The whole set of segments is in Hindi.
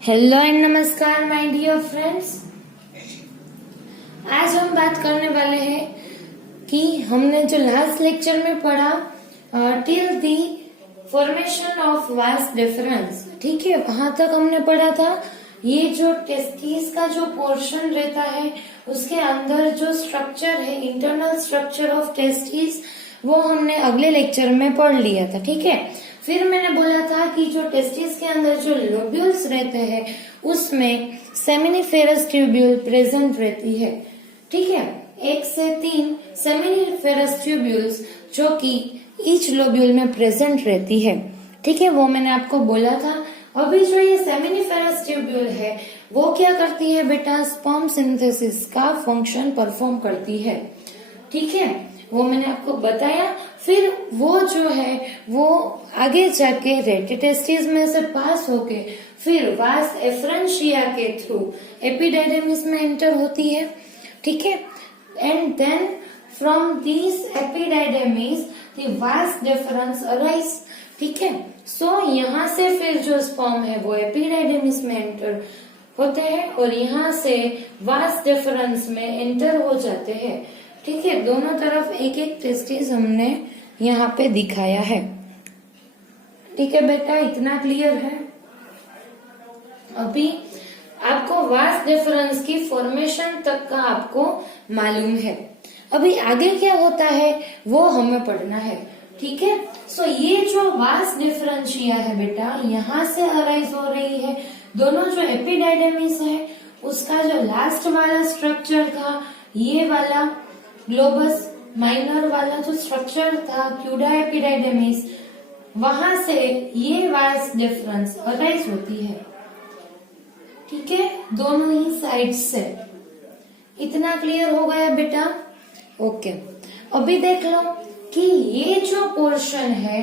हेलो एंड नमस्कार माय डियर फ्रेंड्स। आज हम बात करने वाले हैं कि हमने जो लास्ट लेक्चर में पढ़ा till the formation of vas deferens, ठीक है, वहां तक हमने पढ़ा था। ये जो टेस्टिस का जो पोर्शन रहता है उसके अंदर जो स्ट्रक्चर है, इंटरनल स्ट्रक्चर ऑफ टेस्टिस, वो हमने अगले लेक्चर में पढ़ लिया था, ठीक है। फिर मैंने बोला था कि जो टेस्टिस के अंदर जो लोब्यूल्स रहते हैं उसमें सेमिनिफेरस ट्यूब्यूल प्रेजेंट रहती है, ठीक है। 1 से 3 सेमिनिफेरस ट्यूब्यूल्स जो कि ईच लोब्यूल में प्रेजेंट रहती है, ठीक है, वो मैंने आपको बोला था। अभी जो ये सेमिनिफेरस ट्यूब्यूल है वो क्या करती है बेटा, स्पर्म सिंथेसिस का फंक्शन परफॉर्म करती है, ठीक है, वो मैंने आपको बताया। फिर वो जो है वो आगे जाके रेटिटेस्टिस में से पास होके फिर वास एफरेंशिया के थ्रू एपिडाइडेमिस में एंटर होती है, ठीक है। And then from this epididymis the vas deferens arise, ठीक है। सो यहाँ से फिर जो स्पर्म है वो एपिडाइडेमिस में एंटर होते हैं और यहाँ से वास डिफरेंस में एंटर हो जाते हैं, ठीक है। दोनों तरफ एक एक टेस्टिस हमने यहाँ पे दिखाया है, ठीक है बेटा, इतना क्लियर है। अभी आपको वास डिफरेंस की फॉर्मेशन तक का आपको मालूम है। अभी आगे क्या होता है वो हमें पढ़ना है, ठीक है। सो ये जो वास डिफरेंशिया है बेटा, यहाँ से अराइज हो रही है। दोनों जो एपिडाइडेमिस है उसका जो लास्ट वाला स्ट्रक्चर था, ये वाला ग्लोबस माइनर वाला जो स्ट्रक्चर था क्यूडा एपिडाइडेमिस, वहां से ये वास डिफरेंस अराइज होती है, ठीक है, दोनों ही साइड से। इतना क्लियर हो गया बेटा? ओके। अभी देख लो कि ये जो पोर्शन है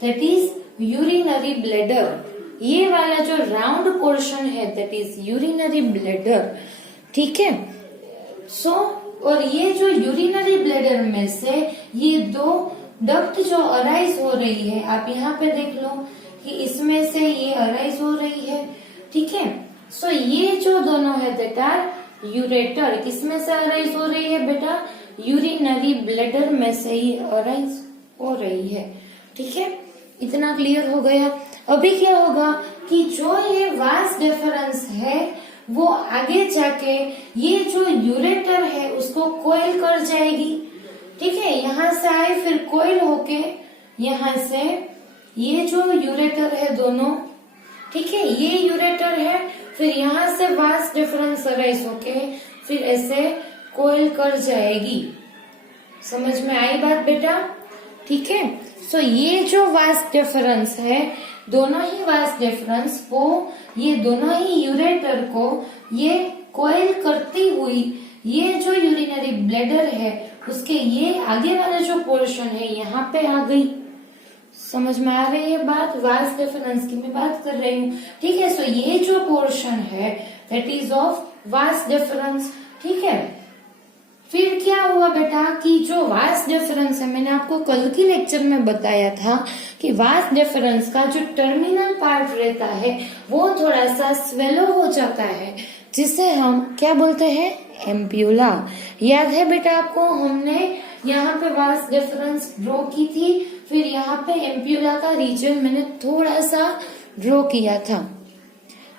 दैट इज यूरिनरी ब्लैडर, ये वाला जो राउंड पोर्शन है दैट इज यूरिनरी ब्लैडर, ठीक है। सो और ये जो यूरिनरी ब्लैडर में से ये दो डक्ट जो अराइज हो रही है, आप यहाँ पे देख लो कि इसमें से ये अराइज हो रही है, ठीक है। सो ये जो दोनों है दैट आर यूरेटर, किसमें से अराइज हो रही है बेटा, यूरिनरी ब्लैडर में से ही अराइज हो रही है, ठीक है। इतना क्लियर हो गया। अभी क्या होगा कि जो ये वास डिफरेंस है वो आगे जाके ये जो यूरेटर है उसको कोयल कर जाएगी, ठीक है। यहाँ से आए फिर कोयल होके यहाँ से ये जो यूरेटर है दोनों, ठीक है, ये यूरेटर है, फिर यहाँ से वास डिफरेंस अराइज होके फिर ऐसे कोयल कर जाएगी। समझ में आई बात बेटा? ठीक है। सो ये जो वास डिफरेंस है, दोनों ही वास डिफरेंस वो ये दोनों ही यूरेटर को ये कोयल करती हुई ये जो यूरिनरी ब्लैडर है उसके ये आगे वाला जो पोर्शन है यहाँ पे आ गई। समझ में आ रही है बात? वास डिफरेंस की मैं बात कर रही हूँ, ठीक है। सो ये जो पोर्शन है that is of vas deferens, ठीक है। फिर क्या हुआ बेटा कि जो वास डिफरेंस है, मैंने आपको कल की लेक्चर में बताया था कि वास डिफरेंस का जो टर्मिनल पार्ट रहता है वो थोड़ा सा स्वेलो हो जाता है, जिसे हम क्या बोलते हैं, एम्प्यूला। याद है बेटा आपको? हमने यहाँ पे वास डिफरेंस ड्रॉ की थी, फिर यहाँ पे एम्प्यूला का रीजन मैंने थोड़ा सा ड्रॉ किया था,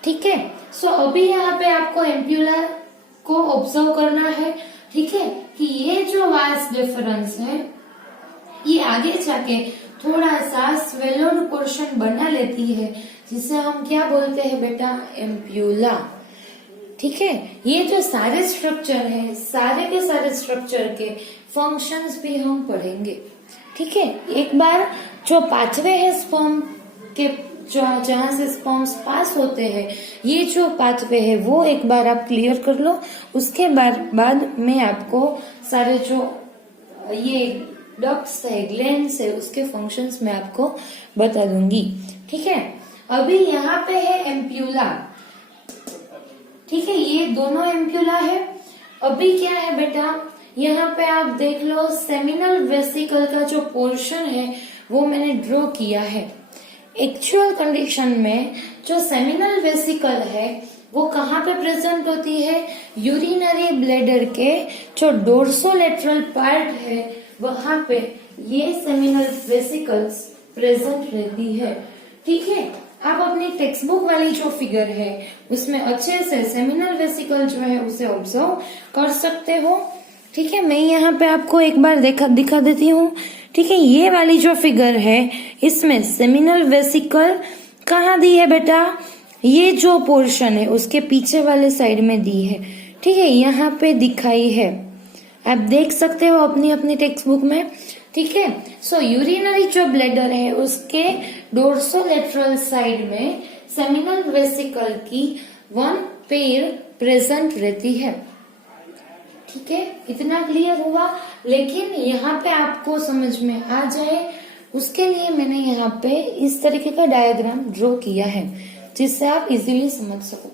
ठीक है। सो अभी यहाँ पे आपको एम्प्यूला को ऑब्जर्व करना है, ठीक है, कि ये जो वास डिफरेंस है ये आगे जाके थोड़ा सा स्वेलोड पोर्शन बना लेती है, जिसे हम क्या बोलते हैं बेटा, एम्प्यूला, ठीक है। ये जो सारे स्ट्रक्चर है, सारे के सारे स्ट्रक्चर के फंक्शंस भी हम पढ़ेंगे, ठीक है। एक बार जो पाथवे है स्पर्म के, जो जहां से स्पर्म्स पास होते हैं, ये जो पाथवे है वो एक बार आप क्लियर कर लो। उसके बाद मैं आपको सारे जो ये डक्ट्स है, ग्लैंड्स है, उसके फंक्शंस में आपको बता दूंगी, ठीक है। अभी यहाँ पे है एम्प्यूला, ठीक है, ये दोनों एम्प्यूला है। अभी क्या है बेटा, यहाँ पे आप देख लो सेमिनल वेसिकल का जो पोर्शन है वो मैंने ड्रॉ किया है। एक्चुअल कंडीशन में जो सेमिनल वेसिकल है वो कहाँ पे प्रेजेंट होती है, यूरिनरी ब्लैडर के जो डोर्सोलेटरल पार्ट है वहां पे ये सेमिनल वेसिकल्स प्रेजेंट रहती है। ठीक है, आप अपनी टेक्स्ट बुक वाली जो फिगर है उसमें अच्छे से सेमिनल वेसिकल जो है उसे ऑब्जर्व कर सकते हो। ठीक है, मैं यहाँ पे आपको एक बार दिखा देती हूँ। ठीक है, ये वाली जो फिगर है इसमें सेमिनल वेसिकल कहाँ दी है बेटा, ये जो पोर्शन है उसके पीछे वाले साइड में दी है। ठीक है, यहाँ पे दिखाई है, आप देख सकते हो अपनी अपनी टेक्स्ट बुक में। ठीक है, सो यूरिनरी जो ब्लैडर है उसके डोर्सोलेटरल साइड में सेमिनल वेसिकल की 1 पेयर प्रेजेंट रहती है। ठीक है, इतना क्लियर हुआ। लेकिन यहाँ पे आपको समझ में आ जाए उसके लिए मैंने यहाँ पे इस तरीके का डायग्राम ड्रॉ किया है जिससे आप इजीली समझ सको।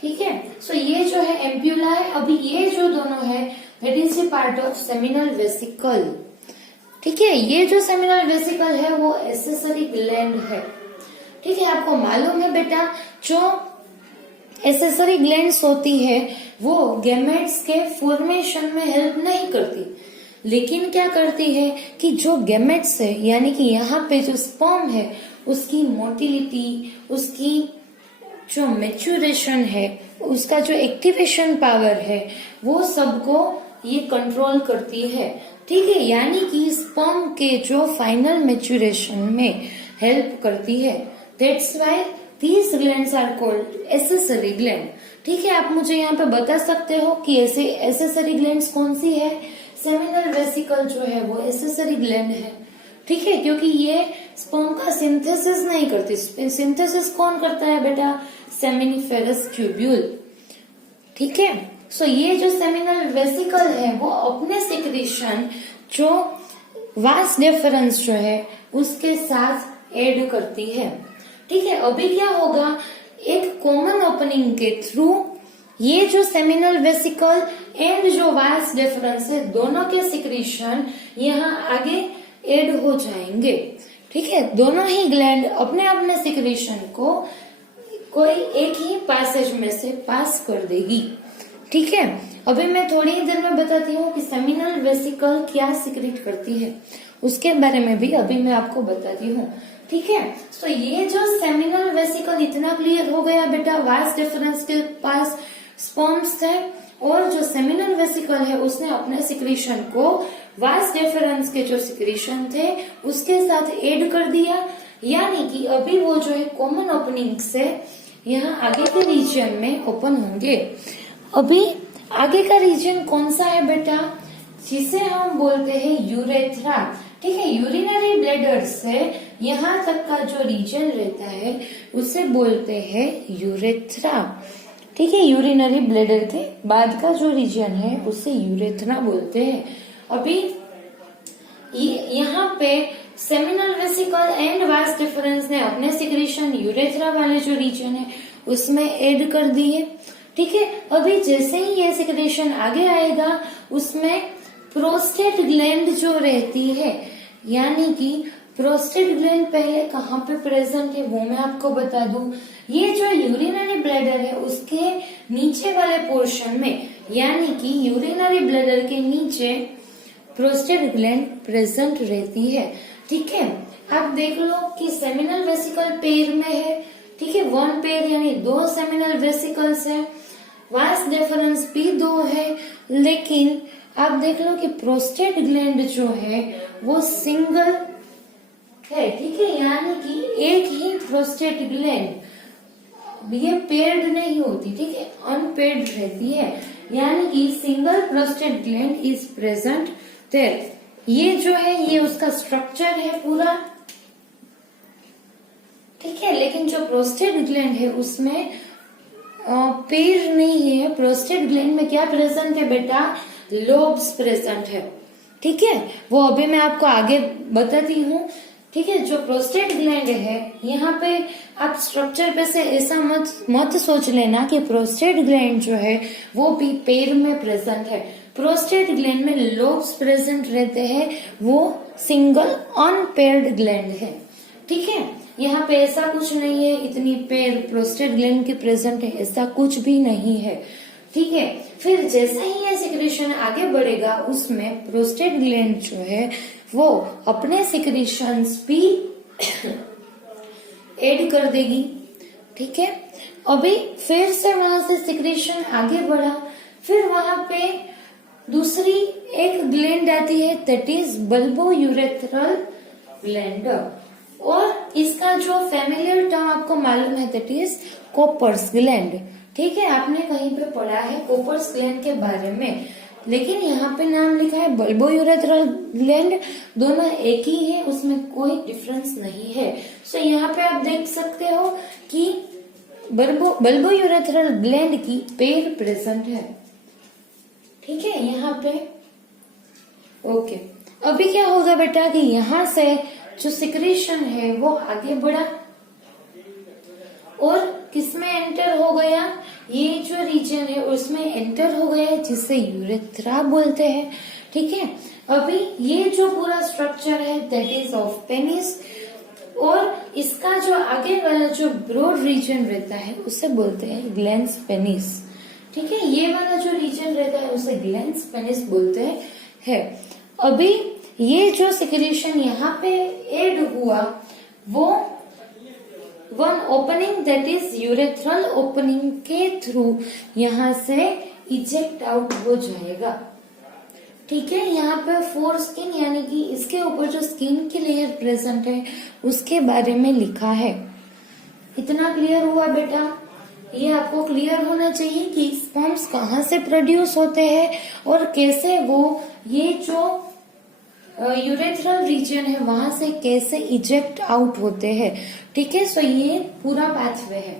ठीक है, सो ये जो है एम्प्यूला है, अभी ये जो दोनों है that is a part of seminal vesicle. ठीक है, ये जो सेमिनल वेसिकल है वो एसेसरी ग्लैंड है। ठीक है, आपको मालूम है बेटा जो एसेसरी ग्लैंड्स होती है वो गैमेट्स के फॉर्मेशन में हेल्प नहीं करती, लेकिन क्या करती है कि जो गैमेट्स है यानी कि यहाँ पे जो स्पर्म है उसकी मोटिलिटी, उसकी जो मैच्योरेशन है, उसका जो एक्टिवेशन पावर है वो सबको ये कंट्रोल करती है। ठीक है, यानी कि स्पर्म के जो फाइनल मैच्योरेशन में हेल्प करती है। That's why these glands are called accessory gland. ठीक है, आप मुझे यहाँ पे बता सकते हो कि ऐसे एसेसरी ग्लैंड्स कौन सी है। सेमिनल वेसिकल जो है वो एसेसरी ग्लैंड है। ठीक है, क्योंकि ये स्पर्म का सिंथेसिस नहीं करती। सिंथेसिस कौन करता है बेटा, सेमिनिफेरस ट्यूब्यूल। ठीक है, सो ये जो सेमिनल वेसिकल है वो अपने सिक्रीशन जो वास डिफरेंस जो है उसके साथ ऐड करती है। ठीक है, अभी क्या होगा, एक कॉमन ओपनिंग के थ्रू ये जो सेमिनल वेसिकल एंड जो वास डिफरेंस है दोनों के सिक्रीशन यहाँ आगे ऐड हो जाएंगे। ठीक है, दोनों ही ग्लैंड अपने अपने सिक्रीशन को कोई एक ही पैसेज में से पास कर देगी। ठीक है, अभी मैं थोड़ी ही देर में बताती हूँ कि सेमिनल वेसिकल क्या सिक्रीट करती है, उसके बारे में भी अभी मैं आपको बताती हूँ। ठीक है, तो ये जो सेमिनल वेसिकल इतना क्लियर हो गया बेटा, वास डिफरेंस के पास स्पर्म्स थे और जो सेमिनल वेसिकल है उसने अपने सिक्रीशन को वास डिफरेंस के जो सिक्रीशन थे उसके साथ ऐड कर दिया, यानी कि अभी वो जो है कॉमन ओपनिंग से यहाँ आगे के रीजन में ओपन होंगे। अभी आगे का रीजन कौन सा है बेटा, जिसे हम बोलते हैं यूरेथ्रा। ठीक है, यूरिनरी ब्लैडर से यहाँ तक का जो रीजन रहता है उसे बोलते हैं यूरेथ्रा। ठीक है, यूरिनरी ब्लैडर के बाद का जो रीजन है उसे यूरेथ्रा बोलते हैं। अभी यहाँ पे seminal vesicle and vas deferens ने अपने सिक्रीशन यूरेथ्रा वाले जो रीजन है उसमें ऐड कर दिए। ठीक है, अभी जैसे ही ये सिक्रेशन आगे आएगा उसमें प्रोस्टेट ग्लैंड जो रहती है, यानी कि प्रोस्टेट ग्लैंड पहले कहाँ पे प्रेजेंट है वो मैं आपको बता दूं। ये जो यूरिनरी ब्लैडर है उसके नीचे वाले पोर्शन में, यानी कि यूरिनरी ब्लैडर के नीचे प्रोस्टेट ग्लैंड प्रेजेंट रहती है। ठीक है, आप देख लो कि सेमिनल वेसिकल पेयर में है। ठीक है, 1 पेयर यानी 2 सेमिनल वेसिकल्स है, वास डिफरेंस भी 2 है, लेकिन आप देख लो कि प्रोस्टेट ग्लैंड जो है वो सिंगल है। ठीक है, यानी कि एक ही प्रोस्टेट ग्लैंड, ये पेयर्ड नहीं होती। ठीक है, अनपेयर्ड रहती है, यानी कि single prostate gland is present there. ये जो है ये उसका स्ट्रक्चर है पूरा। ठीक है, लेकिन जो प्रोस्टेट ग्लैंड है उसमें पेयर नहीं है। प्रोस्टेट ग्लैंड में क्या प्रेजेंट है बेटा, लोब्स प्रेजेंट है। ठीक है, वो अभी मैं आपको आगे बताती हूँ। ठीक है, जो प्रोस्टेट ग्लैंड है यहाँ पे आप स्ट्रक्चर पे से ऐसा मत सोच लेना कि प्रोस्टेट ग्लैंड जो है वो भी पेयर में प्रेजेंट है। प्रोस्टेट ग्लैंड में लोब्स प्रेजेंट रहते हैं, वो सिंगल अनपेयर्ड ग्लैंड है। ठीक है, यहाँ पे ऐसा कुछ नहीं है इतनी पेयर प्रोस्टेट ग्लैंड की प्रेजेंट है, ऐसा कुछ भी नहीं है। ठीक है, फिर जैसे ही ये सिक्रेशन आगे बढ़ेगा उसमें प्रोस्टेट ग्लैंड जो है वो अपने सिक्रेशंस भी ऐड कर देगी। ठीक है, अभी फिर से वहां से सिक्रेशन आगे बढ़ा, फिर वहां पे दूसरी एक ग्लैंड आती है दैट इज बल्बोयूरेथ्रल ग्लैंड, और इसका जो फैमिलियर टर्म आपको मालूम है दैट इज कोपर्स ग्लैंड। ठीक है, आपने कहीं पे पढ़ा है कोपर्स ग्लैंड के बारे में, लेकिन यहाँ पे नाम लिखा है बल्बोयूरेथ्रल ग्लैंड, दोनों एक ही है, उसमें कोई डिफरेंस नहीं है। सो यहाँ पे आप देख सकते हो कि बल्बोयूरेथ्रल ग्लैंड की पेयर प्रेजेंट है। ठीक है, यहाँ पे ओके। अभी क्या होगा बेटा कि यहाँ से जो सिक्रेशन है वो आगे बढ़ा और किसमें एंटर हो गया, ये जो रीजन है उसमें एंटर हो गया है जिसे यूरेथ्रा बोलते हैं। ठीक है, अभी ये जो पूरा स्ट्रक्चर है दैट इज ऑफ पेनिस, और इसका जो आगे वाला जो ब्रॉड रीजन रहता है उसे बोलते हैं ग्लैंस पेनिस। ठीक है, ये वाला जो रीजन रहता है उसे ग्लैंस पेनिस बोलते हैं। अभी ये जो सिक्रेशन यहाँ पे ऐड हुआ वो one opening that is urethral opening के थ्रू यहाँ से इजेक्ट आउट हो जाएगा। ठीक है, यहाँ पे फोर स्किन यानी कि इसके ऊपर जो स्किन की लेयर प्रेजेंट है उसके बारे में लिखा है। इतना क्लियर हुआ बेटा? ये आपको क्लियर होना चाहिए कि स्पर्म्स कहाँ से प्रोड्यूस होते हैं और कैसे वो ये जो यूरेथ्रल रीजन है वहां से कैसे इजेक्ट आउट होते हैं। ठीक है, सो ये पूरा पाथवे है।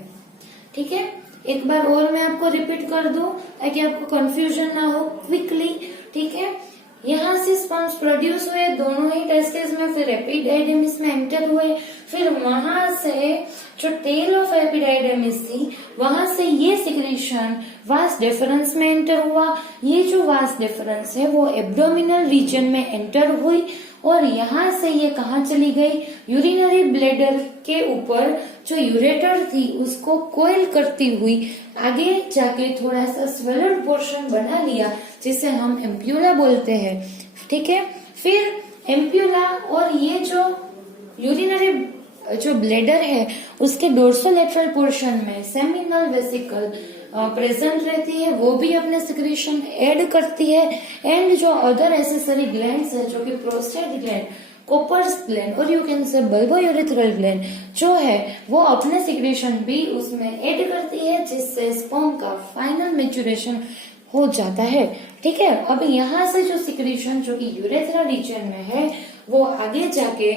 ठीक है, एक बार और मैं आपको रिपीट कर दूं ताकि आपको कंफ्यूजन ना हो क्विकली। ठीक है, यहाँ से स्पर्म्स प्रोड्यूस हुए दोनों ही टेस्टिस में, फिर एपिडाइडेमिस में एंटर हुए, फिर वहां से जो टेल ऑफ एपिडाइडेमिस थी वहां से ये सिक्रेशन वास डिफरेंस में एंटर हुआ। ये जो वास डिफरेंस है वो एब्डोमिनल रीजन में एंटर हुई और यहाँ से ये कहाँ चली गई, यूरिनरी ब्लैडर के ऊपर जो यूरेटर थी उसको कोयल करती हुई आगे जाके थोड़ा सा स्वेलड पोर्शन बना लिया जिसे हम एम्प्यूला बोलते हैं। ठीक है, फिर एम्प्यूला और ये जो यूरिनरी जो ब्लैडर है उसके डोर्सोलेटरल पोर्शन में सेमिनल वेसिकल प्रेजेंट रहती है, वो भी अपने सिक्रेशन ऐड करती है। एंड जो अदर एसेसरी ग्लैंड्स है जो कि प्रोस्टेट ग्लैंड, कोपर्स ग्लैंड और यू कैन से बल्बोयूरेथ्रल ग्लैंड जो है वो अपने सिक्रेशन भी उसमें ऐड करती है जिससे स्पर्म का फाइनल मैच्योरेशन हो जाता है। ठीक है, अब यहाँ से जो सिक्रेशन जो कि यूरेथ्रा रीजन में है वो आगे जाके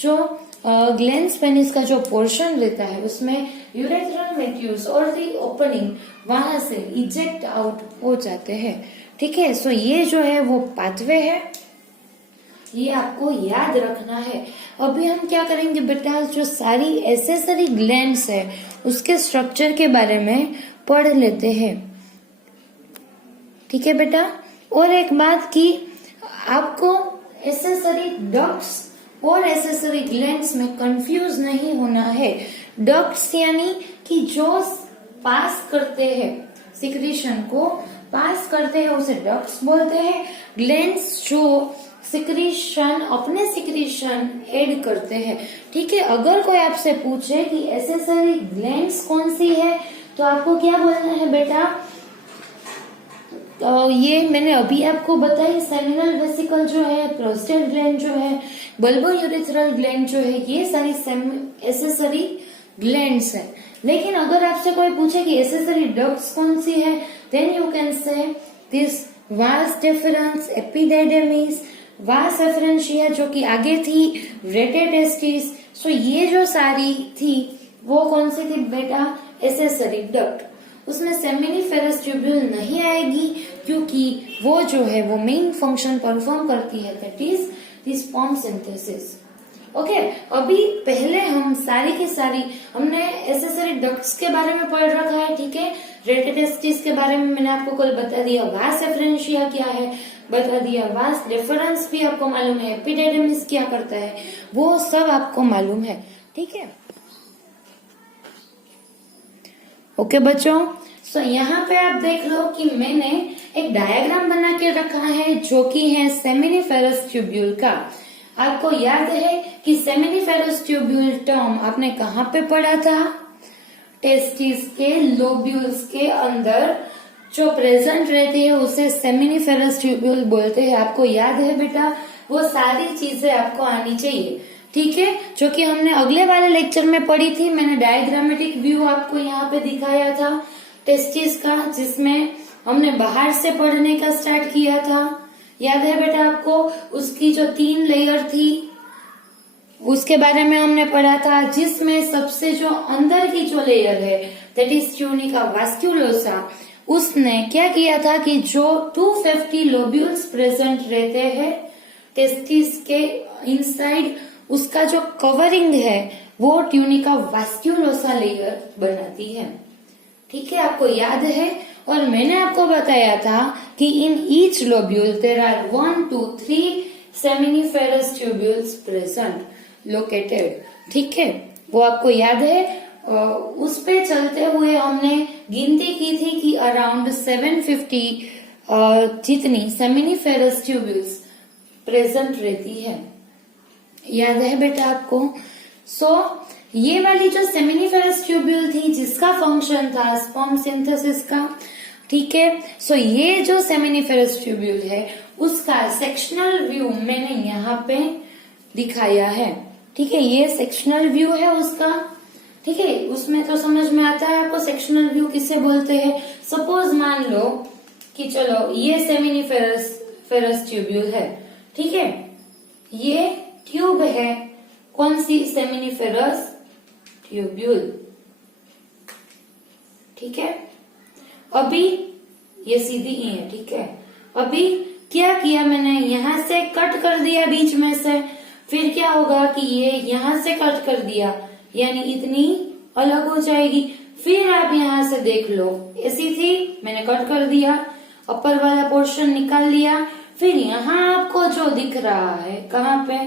जो ग्लैंस पेनिस का जो पोर्शन रहता है उसमें यूरेथ्रल मेट्यूस और दी ओपनिंग वहां से इजेक्ट आउट हो जाते हैं। ठीक है, सो ये जो है वो पाथवे है, ये आपको याद रखना है। अभी हम क्या करेंगे बेटा, जो सारी एसेसरी ग्लैंड्स है उसके स्ट्रक्चर के बारे में पढ़ लेते हैं। ठीक है बेटा, और एक बात की आपको एसेसरी डक्ट्स और एसेसरी ग्लैंड्स में कंफ्यूज नहीं होना है। डक्ट्स यानी कि जो पास करते हैं सिक्रेशन को पास करते हैं उसे डक्ट्स बोलते हैं। ग्लैंड्स जो सिक्रेशन अपने सिक्रेशन ऐड करते हैं। ठीक है, अगर कोई आपसे पूछे कि एसेसरी ग्लैंड्स कौन सी है तो आपको क्या बोलना है बेटा, तो ये मैंने अभी आपको बताई, सेमिनल वेसिकल जो है, प्रोस्टेट ग्लैंड जो है, बल्बोयूरेथ्रल ग्लैंड जो है, ये सारी एसेसरी ग्लैंड्स है। लेकिन अगर आपसे कोई पूछे कि एसेसरी डक्ट्स कौन सी है, then you can say this vas deferens, epididymis, vas efferentia जो कि आगे थी, रेटेटेस्टिस। सो ये जो सारी थी वो कौन सी थी बेटा, एसेसरी डक्ट। उसमें सेमिनिफेरस ट्यूब्यूल नहीं आएगी क्योंकि वो जो है वो मेन फंक्शन परफॉर्म करती है that is the sperm synthesis. Okay, अभी पहले हम सारी की सारी हमने एसेसरी डक्ट्स के बारे में पढ़ रखा है। ठीक है, रेटेटेस्टिस के बारे में मैंने आपको कल बता दिया, वास एफरेंशिया क्या है बता दिया, वास डिफरेंस भी आपको मालूम है, एपिडेमिस क्या करता है वो सब आपको मालूम है। ठीक है। ओके बच्चों, सो यहाँ पे आप देख लो कि मैंने एक डायग्राम बना के रखा है जो कि है सेमिनिफेरस ट्यूब्यूल का। आपको याद है कि सेमिनिफेरस ट्यूब्यूल टर्म आपने कहाँ पे पढ़ा था? टेस्टिस के लोब्यूल्स के अंदर जो प्रेजेंट रहती है उसे सेमिनिफेरस ट्यूब्यूल बोलते हैं। आपको याद है बेटा? वो सारी चीजें आपको आनी चाहिए, ठीक है, जो कि हमने अगले वाले लेक्चर में पढ़ी थी। मैंने डायग्रामेटिक व्यू आपको यहाँ पे दिखाया था टेस्टिस का, जिसमें हमने बाहर से पढ़ने का स्टार्ट किया था। याद है बेटा आपको? उसकी जो 3 लेयर थी उसके बारे में हमने पढ़ा था, जिसमें सबसे जो अंदर की जो लेयर है दैट इज ट्यूनिका वास्कुलोसा, उसने क्या किया था कि जो 250 लोब्यूल्स प्रेजेंट रहते हैं टेस्टिस के इनसाइड, उसका जो कवरिंग है वो ट्यूनिका वास्कुलोसा लेयर बनाती है, ठीक है, आपको याद है? और मैंने आपको बताया था कि in each lobule there are 1 2 3 seminiferous tubules present located, ठीक है, वो आपको याद है? उस पे चलते हुए हमने गिनती की थी कि अराउंड 750 जितनी सेमिनिफेरस ट्यूब्यूल्स प्रेजेंट रहती है। याद है बेटा आपको? ये वाली जो सेमिनिफेरस ट्यूब्यूल थी जिसका फंक्शन था स्पर्म सिंथेसिस का, ठीक है, ये जो सेमिनिफेरस ट्यूब्यूल है उसका सेक्शनल व्यू मैंने यहाँ पे दिखाया है, ठीक है, ये सेक्शनल व्यू है उसका, ठीक है। उसमें तो समझ में आता है आपको सेक्शनल व्यू किसे बोलते हैं। सपोज मान लो कि चलो ये सेमिनिफेरस ट्यूब्यूल है, ठीक है, ये ट्यूब है, कौन सी? सेमिनिफेरस ट्यूब्यूल, ठीक है। अभी ये सीधी ही है, ठीक है। अभी क्या किया मैंने? यहां से कट कर दिया बीच में से, फिर क्या होगा कि ये यहां से कट कर दिया, यानी इतनी अलग हो जाएगी। फिर आप यहां से देख लो, ऐसी थी, मैंने कट कर दिया, अपर वाला पोर्शन निकाल लिया, फिर यहाँ आपको जो दिख रहा है कहाँ पे?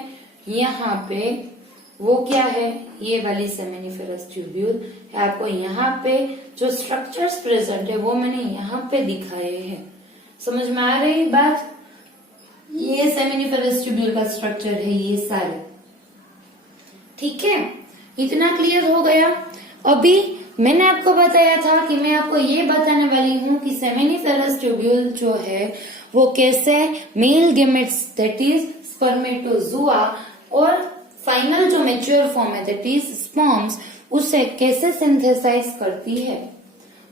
यहाँ पे, वो क्या है? ये वाली सेमिनिफेरस ट्यूब्यूल है। आपको यहाँ पे जो स्ट्रक्चर्स प्रेजेंट है वो मैंने यहाँ पे दिखाए हैं। समझ में आ रही बात? ये सेमिनिफेरस ट्यूब्यूल का स्ट्रक्चर है, ये सारे, ठीक है, इतना क्लियर हो गया। अभी मैंने आपको बताया था कि मैं आपको ये बताने वाली हूँ कि सेमिनिफेरस ट्यूब्यूल जो है वो कैसे male gametes that is spermatozoa और फाइनल जो मैच्योर फॉर्म है दैट इज स्पर्म्स, उसे कैसे सिंथेसाइज करती है,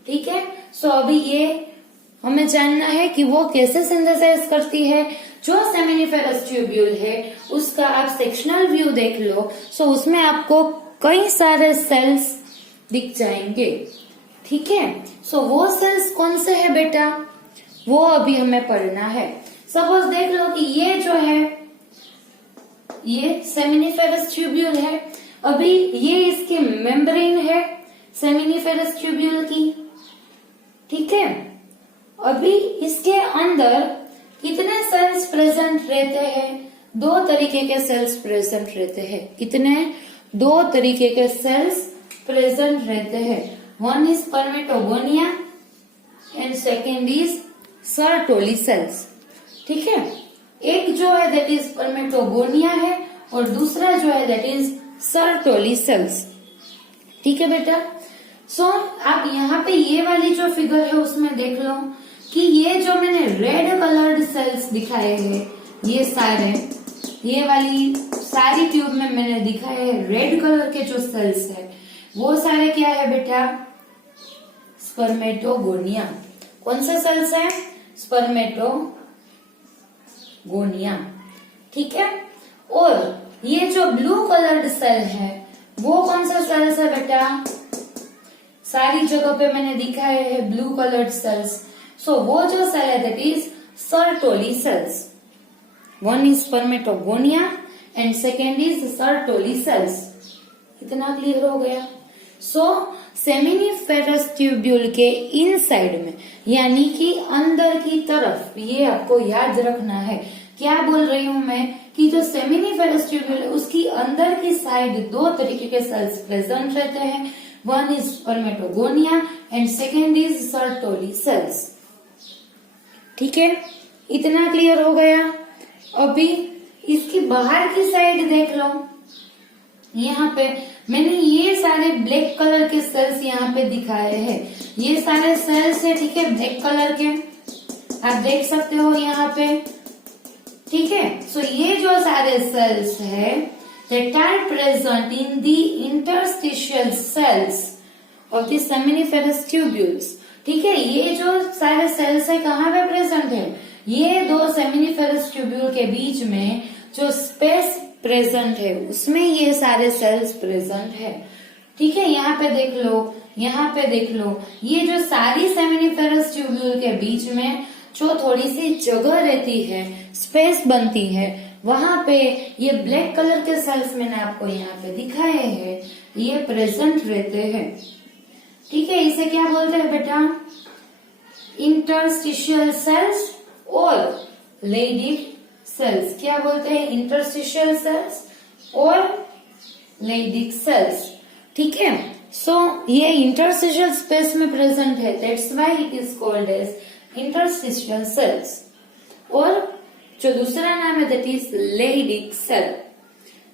ठीक है। अभी ये हमें जानना है कि वो कैसे सिंथेसाइज करती है। जो सेमिनिफेरस ट्यूब्यूल है उसका आप सेक्शनल व्यू देख लो, उसमें आपको कई सारे सेल्स दिख जाएंगे, ठीक है। वो सेल्स कौन से है बेटा? वो अभी हमें पढ़ना है। सपोज देख लो कि ये जो है ये सेमिनिफेरस ट्यूब्यूल है, अभी ये इसकी मेम्ब्रेन है सेमिनिफेरस ट्यूब्यूल की, ठीक है। अभी इसके अंदर कितने सेल्स प्रेजेंट रहते हैं? 2 तरीके के सेल्स प्रेजेंट रहते हैं। कितने? 2 तरीके के सेल्स प्रेजेंट रहते हैं। One is spermatogonia and second is Sertoli cells, ठीक है। एक जो है दैट इज स्पर्मेटोगोनिया है और दूसरा जो है दैट इज सर्टोली सेल्स, ठीक है बेटा। आप यहाँ पे ये वाली जो फिगर है उसमें देख लो कि ये जो मैंने रेड कलर्ड सेल्स दिखाए हैं, ये सारे, ये वाली सारी ट्यूब में मैंने दिखाए हैं रेड कलर के जो सेल्स है, वो सारे क्या है बेटा? स्पर्मेटोगोनिया। कौन से सेल्स है? स्पर्मेटोगोनिया, ठीक है। और ये जो ब्लू कलर्ड सेल है वो कौन सा सेल्स है बेटा? सारी जगह पे मैंने दिखाए हैं ब्लू कलर्ड सेल्स। वो जो सेल है that is Sertoli cells. One is spermatogonia and second is Sertoli cells. इतना क्लियर हो गया? सेमिनिफेरस ट्यूब्यूल के इनसाइड में, यानी कि अंदर की तरफ, ये आपको याद रखना है। क्या बोल रही हूं मैं कि जो सेमिनिफेरस ट्यूब्यूल है उसकी अंदर की साइड 2 तरीके के सेल्स प्रेजेंट रहते हैं। One is spermatogonia and second is Sertoli cells. ठीक है, इतना क्लियर हो गया। अभी इसकी बाहर की साइड देख लो, यहाँ पे मैंने ये सारे ब्लैक कलर के सेल्स यहाँ पे दिखाए हैं, ये सारे सेल्स है, ठीक है, ब्लैक कलर के आप देख सकते हो यहाँ पे। ठीक है, सो ये जो सारे सेल्स है that are present in the interstitial cells of the seminiferous tubules। ठीक है, ये जो सारे सेल्स है कहाँ पे प्रेजेंट है, ये दो सेमिनिफेरस ट्यूब्यूल के बीच में जो स्पेस प्रेजेंट है उसमें ये सारे सेल्स प्रेजेंट है। ठीक है, यहाँ पे देख लो, यहाँ पे देख लो, ये जो सारी सेमिनिफेरस ट्यूब्यूल के बीच में जो थोड़ी सी जगह रहती है, स्पेस बनती है, वहां पे ये ब्लैक कलर के सेल्स मैंने आपको यहाँ पे दिखाए हैं, ये प्रेजेंट रहते हैं। ठीक है, इसे क्या बोलते हैं बेटा, इंटरस्टिशियल सेल्स और लेडिक सेल्स। क्या बोलते हैं, इंटरस्टिशियल सेल्स और लेडिक सेल्स। ठीक है, सो ये इंटरस्टिशियल स्पेस में प्रेजेंट है, that's why it is called as interstitial cells. और जो दूसरा नाम है दैट इज लेडिक सेल।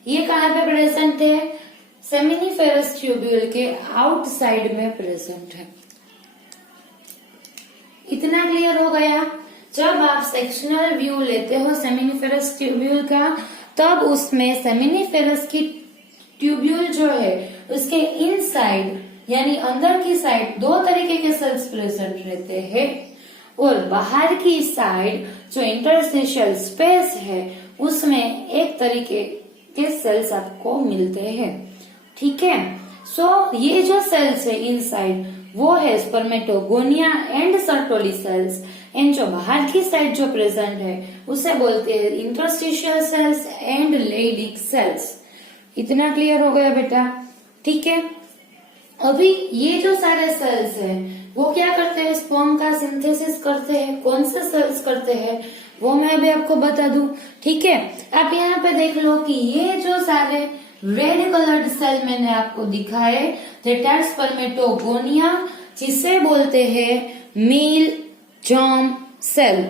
ये कहाँ पे प्रेजेंट है, सेमिनिफेरस ट्यूब्यूल के आउटसाइड में प्रेजेंट है। इतना क्लियर हो गया। जब आप सेक्शनल व्यू लेते हो सेमिनिफेरस ट्यूब्यूल का, तब उसमें सेमिनिफेरस की ट्यूब्यूल जो है उसके इनसाइड यानी अंदर की साइड दो तरीके के सेल्स प्रेजेंट रहते हैं, और बाहर की साइड जो इंटरस्टिशियल स्पेस है उसमें एक तरीके के सेल्स आपको मिलते हैं। ठीक है, सो ये जो सेल्स है इनसाइड वो है spermatogonia and Sertoli cells, and जो बाहर की साइड जो प्रेजेंट है उसे बोलते हैं interstitial sales and Leydig cells. इतना क्लियर हो गया बेटा। ठीक है, अभी ये जो सारे सेल्स है वो क्या करते हैं, स्पर्म का सिंथेसिस करते हैं। कौन से सेल्स करते हैं वो मैं अभी आपको बता दूं। ठीक है, आप यहाँ पे देख लो कि ये जो सारे रेड कलर्ड सेल मैंने आपको दिखाए दैट आर स्पर्मेटोगोनिया, जिसे बोलते हैं मेल जर्म सेल।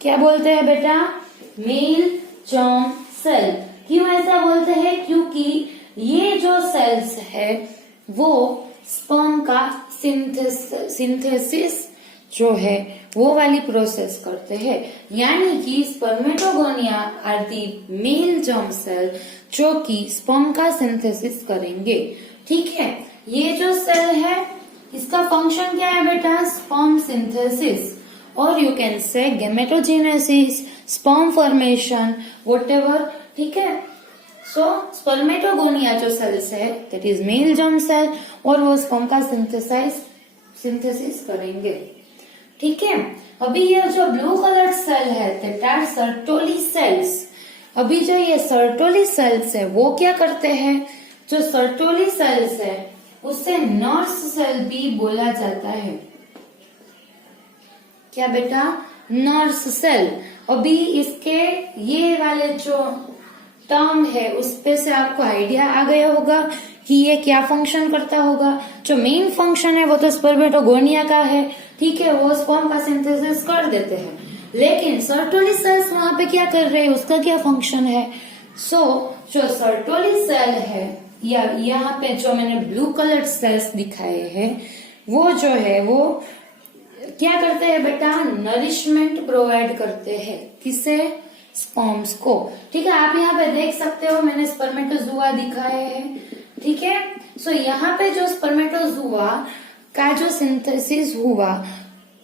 क्या बोलते हैं बेटा, मेल जर्म सेल। क्यों ऐसा बोलते हैं, क्योंकि ये जो सेल्स है वो स्पर्म का सिंथेसिस जो है वो वाली प्रोसेस करते हैं, यानी कि spermatogonia are the male germ cell जो कि स्पर्म का सिंथेसिस करेंगे। ठीक है, ये जो सेल है इसका फंक्शन क्या है बेटा, स्पर्म सिंथेसिस, और you can say gametogenesis, sperm formation, whatever. ठीक है, सो स्पर्मेटोगोनिया जो सेल्स है that is male germ cell, और वो स्पर्म का सिंथेसिस करेंगे। ठीक है, अभी ये जो ब्लू कलर सेल है दैट आर सर्टोली सेल्स। अभी जो ये सर्टोली सेल्स है वो क्या करते हैं, जो सर्टोली सेल्स है उसे नर्स सेल भी बोला जाता है। क्या बेटा, नर्स सेल। अभी इसके ये वाले जो टर्म है उस पे से आपको आइडिया आ गया होगा कि ये क्या फंक्शन करता होगा। जो मेन फंक्शन है वो तो स्पर्मेटोगोनिया का है, ठीक है, वो स्पर्म का सिंथेसिस कर देते हैं, लेकिन सर्टोली सेल्स वहां पे क्या कर रहे हैं, उसका क्या फंक्शन है। जो सर्टोली सेल है या यहाँ पे जो मैंने ब्लू कलर सेल्स दिखाए हैं वो जो है वो क्या करते हैं बेटा, नरिशमेंट प्रोवाइड करते हैं। किसे, स्पर्म्स को। ठीक है, आप यहाँ पे देख सकते हो मैंने स्पर्मेटोजुआ दिखाए हैं। ठीक है, सो यहाँ पे जो स्पर्मेटोजुआ का जो सिंथेसिस हुआ,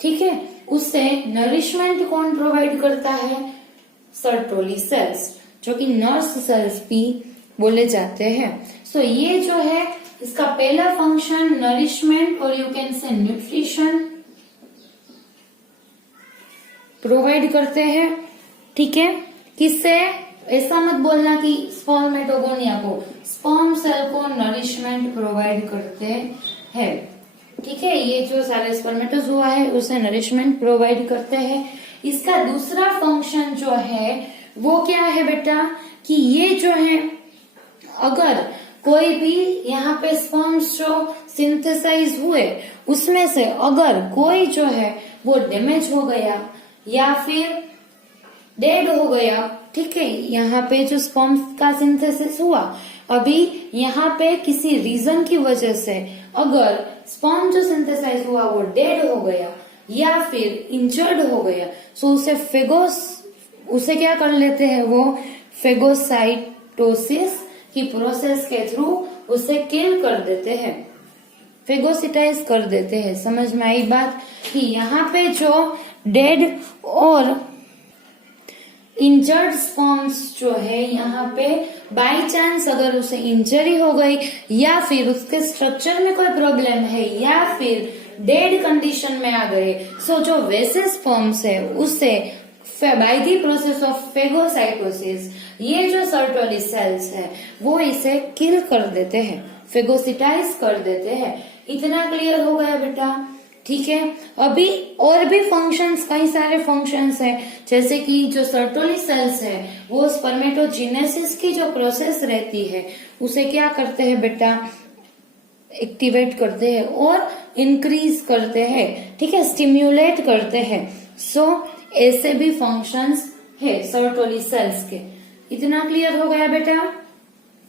ठीक है, उससे नरिशमेंट कौन प्रोवाइड करता है, सर्टोली सेल्स, जो कि नर्स सेल्स भी बोले जाते हैं। सो ये जो है इसका पहला फंक्शन नरिशमेंट और यू कैन से न्यूट्रिशन प्रोवाइड करते हैं। ठीक है, किससे, ऐसा मत बोलना कि स्पर्मेटोगोनिया को, स्पर्म सेल को नरिशमेंट प्रोवाइड करते हैं। ठीक है, ये जो सारे स्पर्मेटोजुआ है उसे नरिशमेंट प्रोवाइड करते हैं। इसका दूसरा फंक्शन जो है वो क्या है बेटा, कि ये जो है अगर कोई भी यहाँ पे स्पर्म्स जो सिंथेसाइज हुए उसमें से अगर कोई जो है वो डैमेज हो गया या फिर डेड हो गया, ठीक है, यहाँ पे जो स्पर्म्स का सिंथेसिस हुआ, अभी यहाँ पे किसी रीजन की वजह से अगर स्पर्म जो सिंथेसाइज हुआ वो डेड हो गया या फिर इंजर्ड हो गया, सो उसे क्या कर लेते हैं, वो फेगोसाइटोसिस की प्रोसेस के थ्रू उसे किल कर देते हैं, फेगोसिटाइज कर देते हैं। समझ में आई बात कि यहाँ पे जो डेड और इंजर्ड स्पर्म्स जो है यहाँ पे बाय चांस अगर उसे इंजरी हो गई या फिर उसके स्ट्रक्चर में कोई प्रॉब्लम है या फिर डेड कंडीशन में आ गए, सो जो वैसे स्पर्म्स है उसे by the process of phagocytosis ये जो सर्टोली सेल्स है वो इसे किल कर देते हैं, फेगोसिटाइज कर देते हैं। इतना क्लियर हो गया बेटा, ठीक है। अभी और भी फंक्शंस, कई सारे फंक्शंस हैं, जैसे कि जो सर्टोली सेल्स है वो स्पर्मेटोजेनेसिस की जो प्रोसेस रहती है उसे क्या करते हैं बेटा, एक्टिवेट करते हैं और इंक्रीज करते हैं, ठीक है, स्टिम्युलेट करते हैं। सो ऐसे भी फंक्शंस है सर्टोली सेल्स के। इतना क्लियर हो गया बेटा,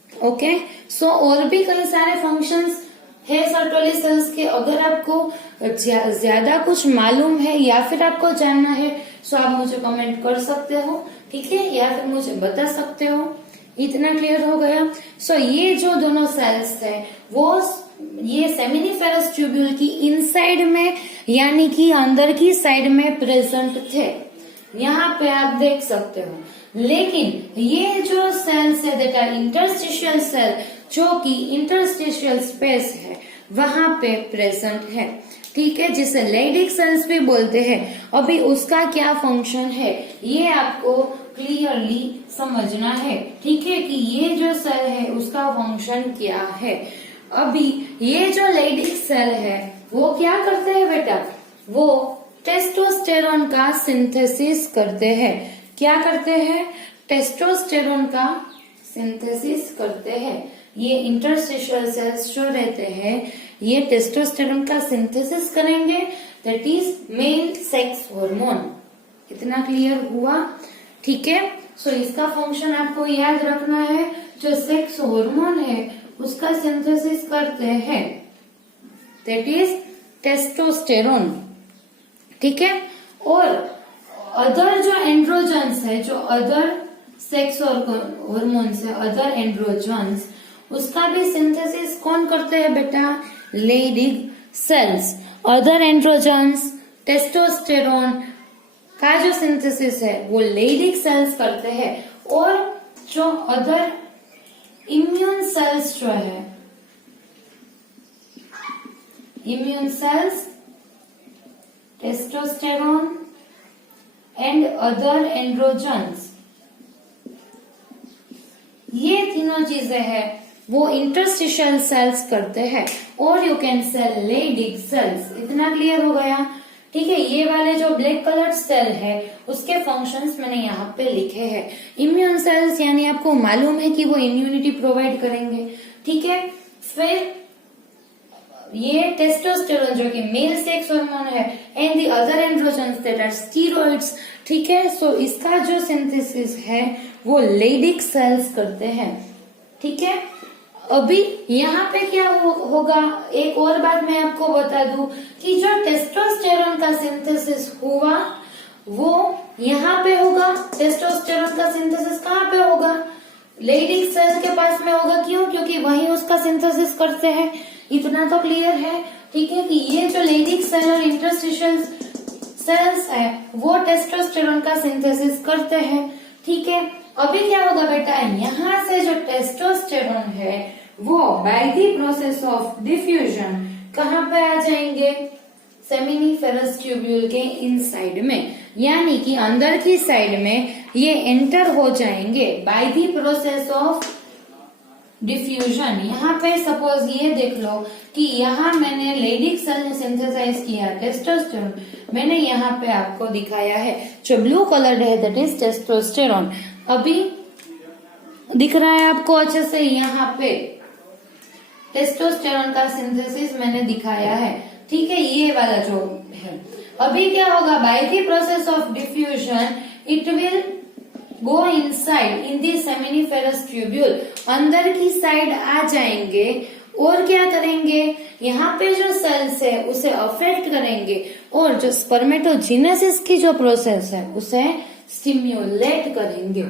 ओके। सो और भी कई सारे फंक्शंस है सर्टोली सेल्स के। अगर आपको ज्यादा कुछ मालूम है या फिर आपको जानना है तो आप मुझे कमेंट कर सकते हो, ठीक है, या फिर मुझे बता सकते हो। इतना क्लियर हो गया। सो ये जो दोनों सेल्स है वो ये सेमिनिफेरस ट्यूब्यूल की इनसाइड में यानी कि अंदर की साइड में प्रेजेंट थे, यहाँ पे आप देख सकते हो। लेकिन ये जो सेल्स है दैट आर इंटरस्टिशियल सेल, जो कि इंटरस्टिशियल स्पेस है वहां पे प्रेजेंट है, ठीक है, जिसे लेडिक सेल्स भी बोलते हैं। अभी उसका क्या फंक्शन है ये आपको क्लियरली समझना है, ठीक है, कि ये जो सेल है उसका फंक्शन क्या है। अभी ये जो लेडिक सेल है वो क्या करते हैं बेटा, वो टेस्टोस्टेरोन का सिंथेसिस करते हैं। क्या करते हैं, टेस्टोस्टेरोन का सिंथेसिस करते हैं। ये इंटरस्टिशियल सेल्स जो रहते हैं ये टेस्टोस्टेरोन का सिंथेसिस करेंगे, that is mail sex hormone. इतना क्लियर हुआ, ठीक है। सो इसका फंक्शन आपको याद रखना है, जो सेक्स हार्मोन है उसका सिंथेसिस करते हैं, दैट इज टेस्टोस्टेरोन, ठीक है। और अदर जो एंड्रोजन्स है, जो अदर सेक्स हार्मोन्स है, अदर एंड्रोजन्स, उसका भी सिंथेसिस कौन करते हैं बेटा, Leydig cells. Other androgens, testosterone का जो सिंथेसिस है वो लेडिक सेल्स करते हैं। और जो अदर इम्यून सेल्स जो है, immune cells, testosterone and other androgens, ये तीनों चीजें हैं वो इंटरस्टिशियल सेल्स करते हैं, और you can sell Leydig cells. इतना क्लियर हो गया, ठीक है। ये वाले जो ब्लैक कलर्ड सेल है उसके फंक्शंस मैंने यहाँ पे लिखे हैं। इम्यून सेल्स यानी आपको मालूम है कि वो इम्यूनिटी प्रोवाइड करेंगे, ठीक है। फिर ये टेस्टोस्टेरोन जो कि मेल सेक्स हार्मोन है, and the other androgens that are steroids, ठीक है। सो इसका जो सिंथेसिस है वो लेडिक सेल्स करते हैं, ठीक है। अभी यहाँ पे क्या होगा, एक और बात मैं आपको बता दूं कि जो टेस्टोस्टेरोन का सिंथेसिस हुआ वो यहाँ पे होगा। टेस्टोस्टेरोन का सिंथेसिस कहाँ पे होगा, लेडिक सेल के पास में होगा। क्यों, क्योंकि वही उसका सिंथेसिस करते हैं। इतना तो क्लियर है, ठीक है, कि ये जो लेडिक सेल और इंटरस्टिशियल सेल्स है वो टेस्टोस्टेरोन का सिंथेसिस करते हैं, ठीक है। अभी क्या होगा बेटा, यहाँ से जो टेस्टोस्टेरोन है वो by the process of diffusion कहाँ पे आ जाएंगे, सेमिनिफेरस ट्यूब्यूल के इनसाइड में, यानी कि अंदर की साइड में ये एंटर हो जाएंगे by the process of diffusion. यहाँ पे सपोज ये देख लो कि यहाँ मैंने लेडिक सेल ने सिंथेसाइज किया टेस्टोस्टेरोन, मैंने यहाँ पे आपको दिखाया है, जो ब्लू कलर्ड है दैट इज टेस्टोस्टेरोन। अभी दिख रहा है आपको अच्छे से, यहाँ पे टेस्टोस्टेरोन का सिंथेसिस मैंने दिखाया है, ठीक है, ये वाला जो है। अभी क्या होगा, by the process of diffusion it will go inside in the seminiferous tubule, अंदर की साइड आ जाएंगे और क्या करेंगे, यहाँ पे जो सेल्स है उसे अफेक्ट करेंगे और जो स्पर्मेटोजेनेसिस की जो प्रोसेस है उसे स्टिम्युलेट करेंगे।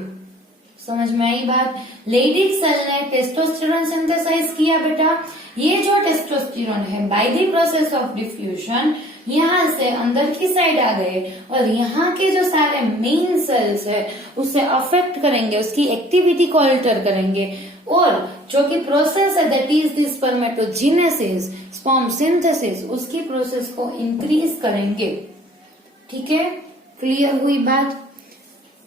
समझ में आई बात। लेडिक सेल ने टेस्टोस्टेरोन सिंथेसाइज किया बेटा, ये जो टेस्टोस्टेरोन है by the process of diffusion यहाँ से अंदर की साइड आ गए और यहाँ के जो सारे मेन सेल्स है उसे अफेक्ट करेंगे, उसकी एक्टिविटी को अल्टर करेंगे और जो कि प्रोसेस है that is the spermatogenesis, sperm synthesis, उसकी प्रोसेस को इंक्रीज करेंगे। ठीक है, क्लियर हुई बात।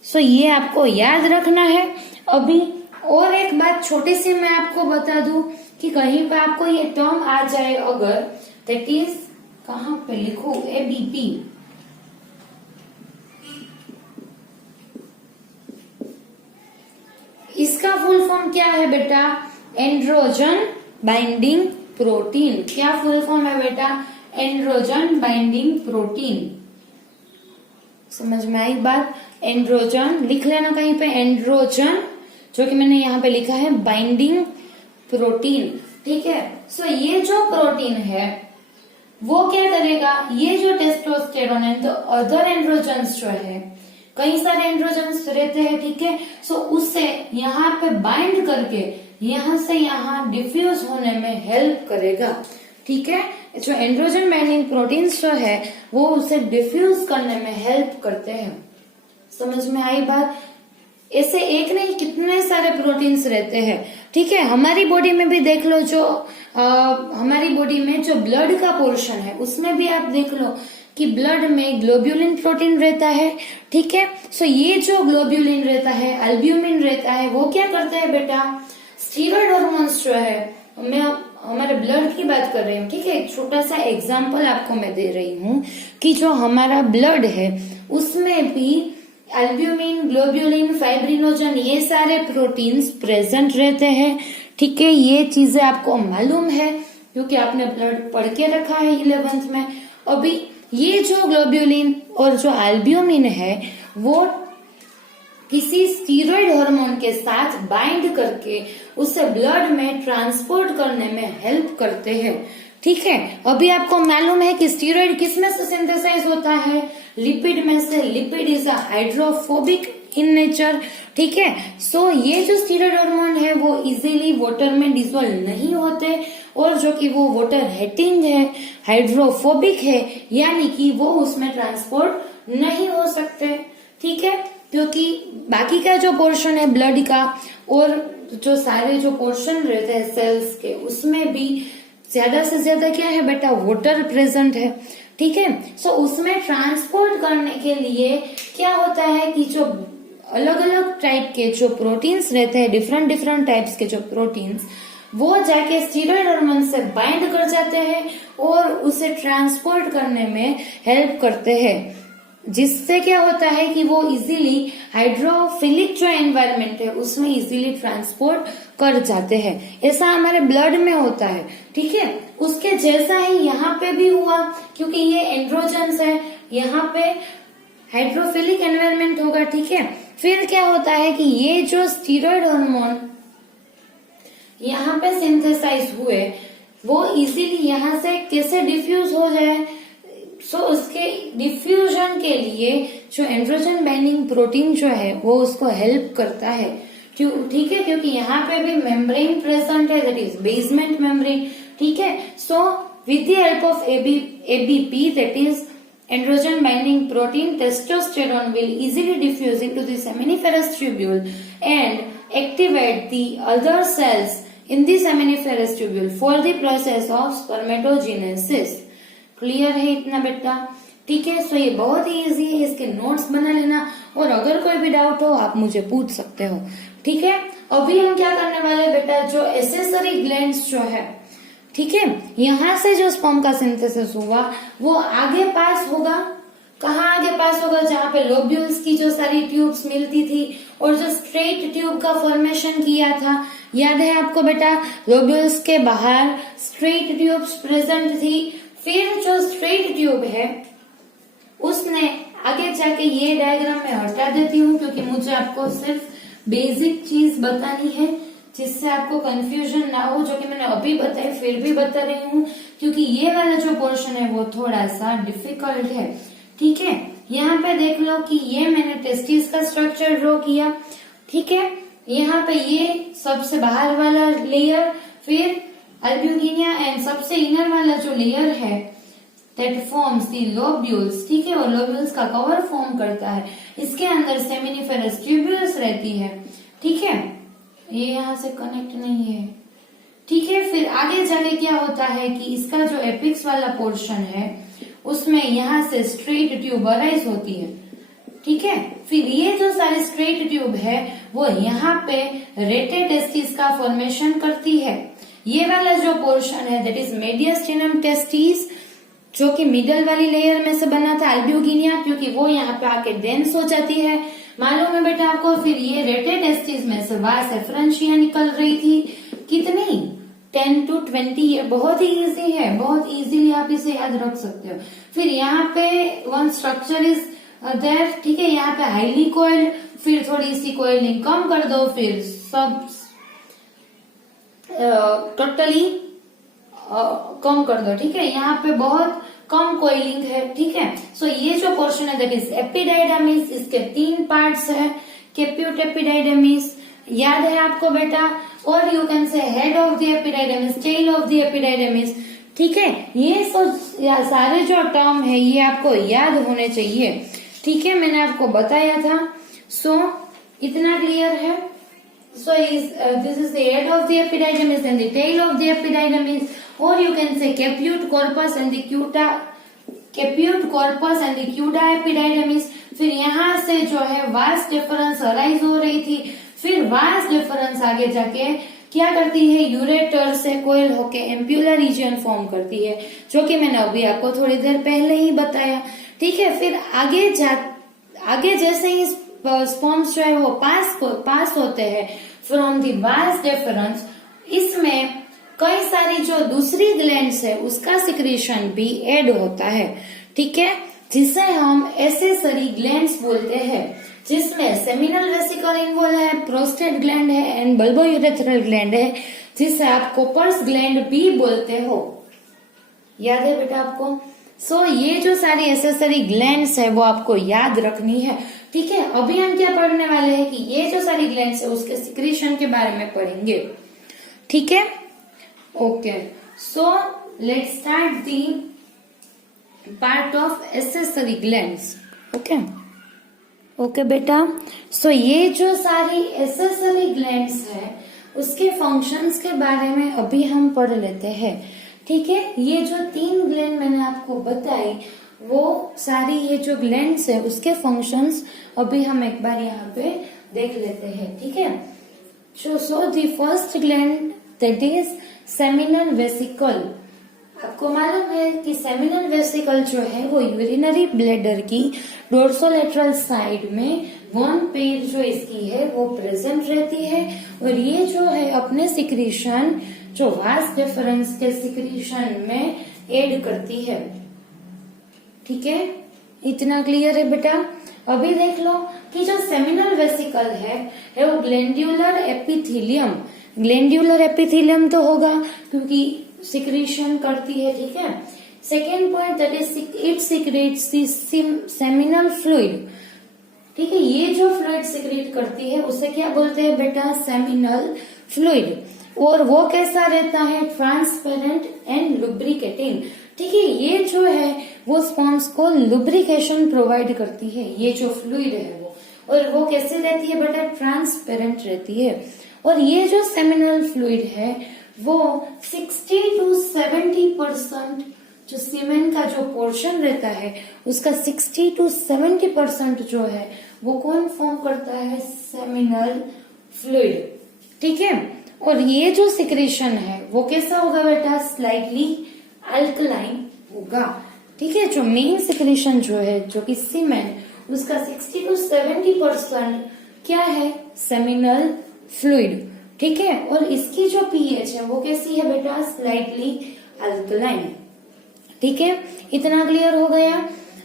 सो ये आपको याद रखना है। अभी और एक बात छोटी सी मैं आपको बता दूं कि कहीं पे आपको ये टर्म आ जाए अगर, दैट इज कहां पे लिखूं, एबीपी, इसका फुल फॉर्म क्या है बेटा, एंड्रोजन बाइंडिंग प्रोटीन। क्या फुल फॉर्म है बेटा, एंड्रोजन बाइंडिंग प्रोटीन। समझ में आई बात। एंड्रोजन लिख लेना कहीं पे, एंड्रोजन जो कि मैंने यहाँ पे लिखा है बाइंडिंग प्रोटीन। ठीक है, सो ये जो प्रोटीन है वो क्या करेगा, ये जो टेस्टोस्टेरोन है तो अदर एंड्रोजन्स जो है, कई सारे एंड्रोजन्स रहते हैं, ठीक है, सो उससे यहाँ पे बाइंड करके यहाँ से यहाँ डिफ्यूज होने में हेल्प करेगा। ठीक है, जो एंड्रोजन बाइंडिंग प्रोटीन्स जो है वो उसे डिफ्यूज करने में हेल्प करते हैं। समझ में आई बात। ऐसे एक नहीं कितने सारे प्रोटीन्स रहते हैं। ठीक है, हमारी बॉडी में भी देख लो, जो हमारी बॉडी में जो ब्लड का पोर्शन है उसमें भी आप देख लो कि ब्लड में ग्लोब्यूलिन प्रोटीन रहता है। ठीक है, सो ये जो ग्लोब्यूलिन रहता है, एल्ब्यूमिन रहता है, वो क्या करता है बेटा, स्टीरॉयड हार्मोन्स जो है, मैं हमारे ब्लड की बात कर रही हूँ। ठीक है, एक छोटा सा एग्जांपल आपको मैं दे रही हूँ कि जो हमारा ब्लड है उसमें भी एल्ब्यूमिन, ग्लोब्यूलिन, फाइब्रिनोजन, ये सारे प्रोटीन्स प्रेजेंट रहते हैं। ठीक है, ये चीजें आपको मालूम है क्योंकि आपने ब्लड पढ़ के रखा है 11th में। अभी ये जो ग्लोब्यूलिन और जो एल्ब्यूमिन है वो किसी स्टीरॉयड हार्मोन के साथ बाइंड करके उसे ब्लड में ट्रांसपोर्ट करने में हेल्प करते हैं। ठीक है, अभी आपको मालूम है कि स्टीरॉयड किस में से सिंथेसाइज होता है, लिपिड में से। Lipid is a hydrophobic in nature. ठीक है, सो ये जो स्टीरॉयड हार्मोन है वो इजीली वाटर में डिसॉल्व नहीं होते और जो कि वो वाटर हेटिंग है, हाइड्रोफोबिक है, यानी कि वो उसमें ट्रांसपोर्ट नहीं हो सकते। ठीक है, क्योंकि बाकी का जो पोर्शन है ब्लड का और जो सारे जो पोर्शन रहते हैं सेल्स के, उसमें भी ज्यादा से ज्यादा क्या है बेटा, वाटर प्रेजेंट है। ठीक है, सो उसमें ट्रांसपोर्ट करने के लिए क्या होता है कि जो अलग अलग टाइप के जो प्रोटीन्स रहते हैं, डिफरेंट डिफरेंट टाइप्स के जो प्रोटीन्स, वो जाके स्टीरॉयड हार्मोन से बाइंड कर जाते हैं और उसे ट्रांसपोर्ट करने में हेल्प करते हैं, जिससे क्या होता है कि वो इजीली हाइड्रोफिलिक जो एनवायरनमेंट है उसमें इजीली ट्रांसपोर्ट कर जाते हैं। ऐसा हमारे ब्लड में होता है। ठीक है, उसके जैसा ही यहाँ पे भी हुआ, क्योंकि ये एंड्रोजन्स है, यहाँ पे हाइड्रोफिलिक एनवायरनमेंट होगा। ठीक है, फिर क्या होता है कि ये जो स्टीरॉयड हार्मोन यहाँ पे सिंथेसाइज हुए वो इजीली यहाँ से कैसे डिफ्यूज हो जाए, सो उसके डिफ्यूजन के लिए जो एंड्रोजन बाइंडिंग प्रोटीन जो है वो उसको हेल्प करता है। क्यों, ठीक है, क्योंकि यहाँ पे भी मेम्ब्रेन प्रेजेंट है, दैट इज बेसमेंट मेम्ब्रेन। ठीक है, so with the help of ABP that is androgen binding protein, testosterone will easily diffuse into the seminiferous tubule and activate the other cells in the seminiferous tubule for the process of spermatogenesis। Clear है इतना बेटा। ठीक है, सो ये बहुत ही इजी है, इसके नोट्स बना लेना और अगर कोई भी डाउट हो आप मुझे पूछ सकते हो। ठीक है, अभी हम क्या करने वाले बेटा, जो एसेसरी ग्लैंड्स जो है, ठीक है, यहाँ से जो स्पर्म का सिंथेसिस हुआ वो आगे पास होगा, कहाँ आगे पास होगा, जहाँ पे लोब्यूल्स की जो सारी ट्यूब्स मिलती थी और जो स्ट्रेट ट्यूब का फॉर्मेशन किया था, याद है आपको बेटा, लोब्यूल्स के बाहर स्ट्रेट ट्यूब्स प्रेजेंट थी। फिर जो स्ट्रेट ट्यूब है उसने आगे जाके ये डायग्राम में हटा देती हूँ क्योंकि मुझे आपको सिर्फ बेसिक चीज बतानी है जिससे आपको कंफ्यूजन ना हो, जो कि मैंने अभी बताई फिर भी बता रही हूँ क्योंकि ये वाला जो पोर्शन है वो थोड़ा सा डिफिकल्ट है। ठीक है, यहाँ पे देख लो कि ये मैंने टेस्टिस का स्ट्रक्चर ड्रॉ किया। ठीक है, यहाँ पे ये सबसे बाहर वाला लेयर, फिर अल्ब्यूगिनिया एंड सबसे इनर वाला जो लेयर है दैट फॉर्म्स दी लोब्यूल्स। ठीक है, और लोब्यूल्स का कवर फॉर्म करता है। इसके अंदर सेमिनिफेरस ट्यूब्यूल्स रहती है। ठीक है, ये यहाँ से कनेक्ट नहीं है। ठीक है, फिर आगे जाके क्या होता है कि इसका जो एपिक्स वाला पोर्शन है उसमें यहाँ से स्ट्रेट ट्यूब अराइज होती है। ठीक है, फिर ये जो सारी स्ट्रेट ट्यूब है वो यहाँ पे रेटे टेस्टिस का फॉर्मेशन करती है। ये वाला जो पोर्शन है दैट इज मेडियस्टिनम टेस्टिस, जो कि मिडल वाली लेयर में से बना था अल्ब्यूगिनिया, क्योंकि वो यहाँ पे आके डेंस हो जाती है, मालूम है बेटा आपको। फिर ये रेटे टेस्टिस में से वास एफरेंशिया निकल रही थी। कितनी 10 to 20, बहुत ही इजी है, बहुत इजीली आप इसे याद रख सकते हो। फिर यहाँ पे वन स्ट्रक्चर इज देयर। ठीक है, यहाँ पे हाईली कोइल्ड, फिर थोड़ी सी कोइलिंग कम कर दो, फिर सब टोटली कम कर दो। ठीक है, यहाँ पे बहुत कम कोइलिंग है। ठीक है, सो ये जो पोर्शन है दैट इज एपिडाइडमिस, इसके 3 पार्ट्स है, कैप्यूट एपिडाइडमिस, याद है आपको बेटा, और you can say head of the epididymis, tail of the epididymis. ठीक है, ये सारे जो टर्म है ये आपको याद होने चाहिए। ठीक है, मैंने आपको बताया था। सो इतना क्लियर है। So this is the head of the epididymis and the tail of the epididymis, or you can say caput corpus and the cauda, caput corpus and the cauda epididymis। फिर यहाँ से जो है वास डिफरेंस अराइज हो रही थी। फिर वास डिफरेंस आगे जाके क्या करती है, यूरेटर से कोयल होके एम्प्यूलर रीजन फॉर्म करती है, जो कि मैंने अभी आपको थोड़ी देर पहले ही बताया। ठीक है, फिर आगे जैसे ही स्पर्म्स जो है वो पास होते हैं फ्रॉम द वास डिफरेंस, इसमें कई सारी जो दूसरी ग्लैंड्स है उसका सिक्रीशन भी ऐड होता है। ठीक है, जिसे हम एसेसरी ग्लैंड्स बोलते हैं, जिसमें सेमिनल वेसिकल इन्वॉल्व है, प्रोस्टेट ग्लैंड है एंड बल्बोयूरेथ्रल ग्लैंड है, जिसे आप कोपर्स ग्लैंड भी बोलते हो। याद है बेटा आपको? सो ये जो सारी एसेसरी ग्लैंड्स है वो आपको याद रखनी है। ठीक है, अभी हम क्या पढ़ने वाले हैं कि ये जो सारी ग्लैंड्स है उसके सिक्रीशन के बारे में पढ़ेंगे। ठीक है, okay, so let's start the part of accessory glands. Okay बेटा, सो ये जो सारी एसेसरी ग्लैंड्स है उसके फंक्शंस के बारे में अभी हम पढ़ लेते हैं। ठीक है, ये जो 3 ग्लैंड मैंने आपको बताई वो सारी ये जो ग्लैंड्स है उसके फंक्शंस अभी हम एक बार यहाँ पे देख लेते हैं। ठीक है, so the first gland that is seminal vesicle. आपको मालूम है कि सेमिनल वेसिकल जो है वो यूरिनरी ब्लैडर की डोर्सोलेटरल साइड में 1 पेयर जो इसकी है वो प्रेजेंट रहती है, और ये जो है अपने सिक्रीशन जो वास डिफरेंस के सिक्रीशन में एड करती है। ठीक है, इतना क्लियर है बेटा? अभी देख लो कि जो सेमिनल वेसिकल है वो ग्लैंड्यूलर एपिथेलियम, ग्लैंड्यूलर एपिथेलियम तो होगा क्योंकि सिक्रीशन करती है। ठीक है, second point that is it secretes the seminal fluid. ठीक है, ये जो फ्लूइड सिक्रेट करती है उसे क्या बोलते हैं बेटा? Seminal fluid. और वो कैसा रहता है? Transparent and lubricating. ठीक है, ये जो है वो स्पर्म्स को लुब्रिकेशन प्रोवाइड करती है, ये जो फ्लूइड है वो, और वो कैसे रहती है बेटा? ट्रांसपेरेंट रहती है। और ये जो सेमिनल फ्लूइड है वो 60 to 70% जो सीमेन का जो पोर्शन रहता है उसका 60 to 70% जो है वो कौन फॉर्म करता है? Seminal fluid. ठीक है, और ये जो सिक्रेशन है वो कैसा होगा बेटा? स्लाइटली अल्कलाइन होगा। ठीक है, जो मेन सिक्रेशन जो है जो कि सीमेन, उसका 60 to 70% क्या है? Seminal fluid. ठीक है। और इसकी जो पीएच है वो कैसी है बेटा, स्लाइटली अल्कलाइन। ठीक है, इतना क्लियर हो गया।